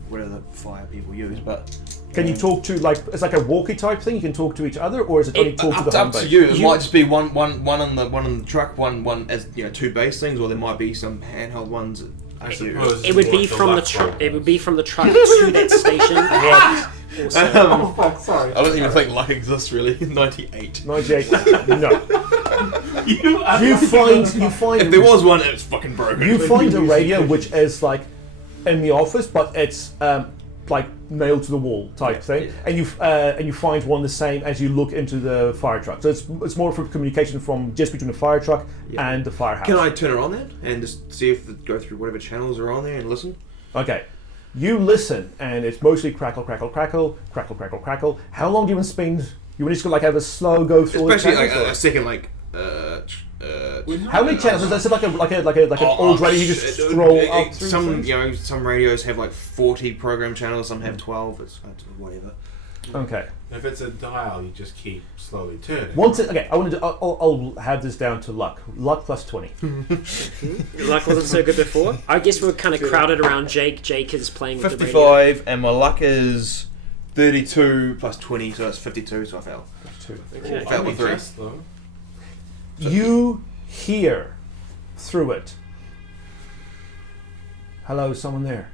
whatever the fire people use. But Can you talk to it's like a walkie type thing? You can talk to each other, or is it only talk to the home up to base? you. It might just be one in the truck, one as 2 base things, or there might be some handheld ones. I suppose It would be what from the left truck. one It would was. be from the truck to that station. Oh fuck! Sorry. I don't even think luck exists really. 98. 98. No. You You find If there was one, it's fucking broken. you find a radio which is like in the office, but it's like nailed to the wall type thing, and you find one the same as you look into the fire truck. So it's more for communication from just between the fire truck and the firehouse. Can I turn it on then and just see if it go through whatever channels are on there and listen? Okay. You listen, and it's mostly crackle, crackle, crackle, crackle, crackle, crackle. How long do you want to spend? You want to just like have a slow go through all the Especially channels? like a second, like. How many channels? Is that like an old radio you just scroll up through? Some radios have like 40 program channels. Some have 12. It's whatever. Okay. If it's a dial, you just keep slowly turning. I'll have this down to luck. Luck plus 20. Luck wasn't so good before. I guess we're kind of crowded around Jake. Jake is playing with the radio. 55, and my luck is 32 plus 20, so that's 52. So I fail. 52. Okay. Failed with 3. Though. You hear through it. Hello, someone there.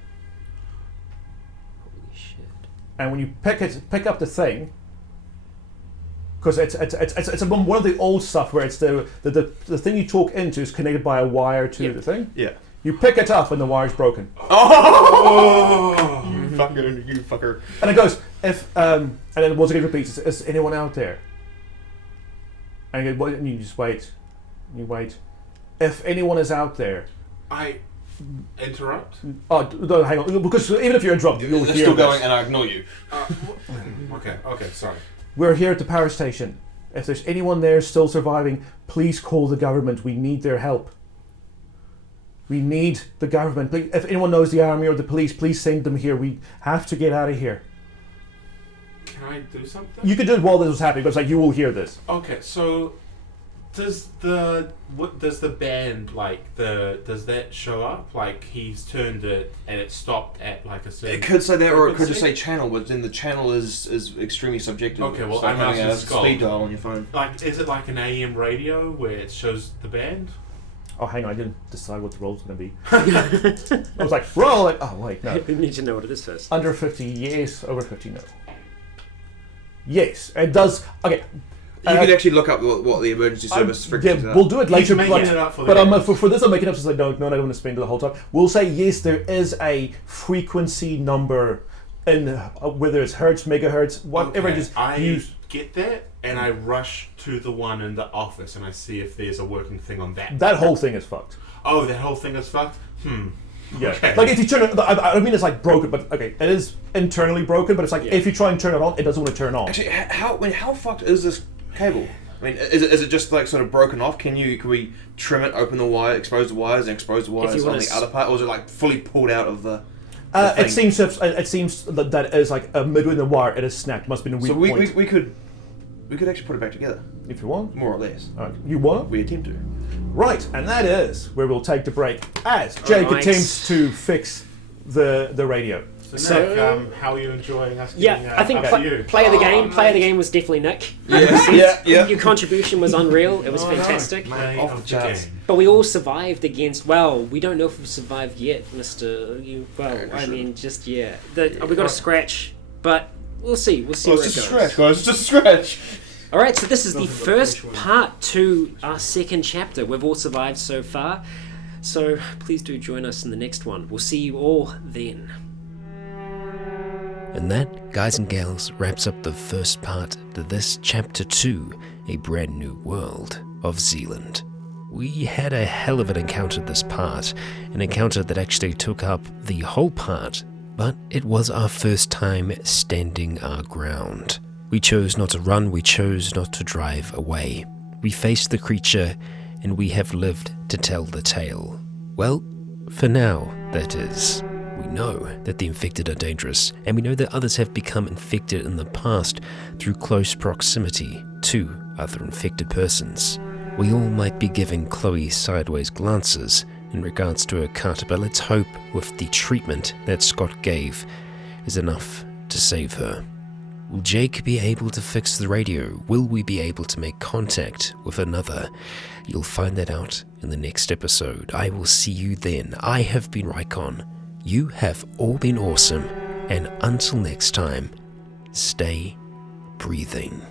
Holy shit. And when you pick up the thing, because it's one of the old stuff where it's the thing you talk into is connected by a wire to the thing. Yeah. You pick it up and the wire's broken. Oh! You fucker. And it goes, and then once again repeats, is anyone out there? And you just wait. You wait. If anyone is out there. I interrupt? Oh, no, hang on. Because even if you're interrupted, you'll hear still this. going and I ignore you. Okay, sorry. We're here at the power station. If there's anyone there still surviving, please call the government. We need their help. We need the government. If anyone knows the army or the police, please send them here. We have to get out of here. Can I do something? You could do it while this was happening, but it's like you will hear this. Okay, so does the band does that show up? Like he's turned it and it stopped at like a certain. It could say that, or it could just say channel, but then the channel is extremely subjective. Okay, well, it's like I'm having a asking Scott. speed dial on your phone. Like, is it like an AM radio where it shows the band? Oh, hang on, I didn't decide what the roll's going to be. I was like, roll! Like, oh, wait, no. We need to know what it is first. Under 50, yes. Over 50, no. Yes, it does. Okay. You could actually look up what the emergency service frequencies are. We'll do it later. You're making it up for but them. for this, I'm making it up since I don't want to spend it the whole time. We'll say yes, there is a frequency number in whether it's hertz, megahertz, whatever it is. I get that, and I rush to the one in the office, and I see if there's a working thing on that. That whole thing is fucked. Oh, that whole thing is fucked? Yeah. Okay. Like if you turn it, I mean it's like broken, but okay, it is internally broken, but it's like if you try and turn it on, it doesn't want to turn on. Actually, how fucked is this cable? I mean, is it just like sort of broken off? Can we trim it, open the wire, expose the wires, and expose the wires on the other part, or is it like fully pulled out of the? It seems that it is like midway in the wire. It is snapped. Must be a weak point. So we could actually put it back together if you want, more or less. You want? We attempt to. Right, and that is where we'll take the break as Jake attempts to fix the radio. So Nick, how are you enjoying us? I think player of the game was definitely Nick. Yeah. Your contribution was unreal. It was fantastic. Off the charts. But we all survived against. Well, we don't know if we've survived yet, Mister. We got a scratch, but we'll see. We'll see. It's just a scratch, guys. It's just a scratch. All right, so this is the first part to our second chapter. We've all survived so far, so please do join us in the next one. We'll see you all then. And that, guys and gals, wraps up the first part to this Chapter 2, A Brand New World of Zealand. We had a hell of an encounter this part, an encounter that actually took up the whole part, but it was our first time standing our ground. We chose not to run, we chose not to drive away. We faced the creature, and we have lived to tell the tale. Well, for now, that is. We know that the infected are dangerous, and we know that others have become infected in the past through close proximity to other infected persons. We all might be giving Chloe sideways glances in regards to her cut, but let's hope with the treatment that Scott gave is enough to save her. Will Jake be able to fix the radio? Will we be able to make contact with another? You'll find that out in the next episode. I will see you then. I have been Rycon. You have all been awesome. And until next time, stay breathing.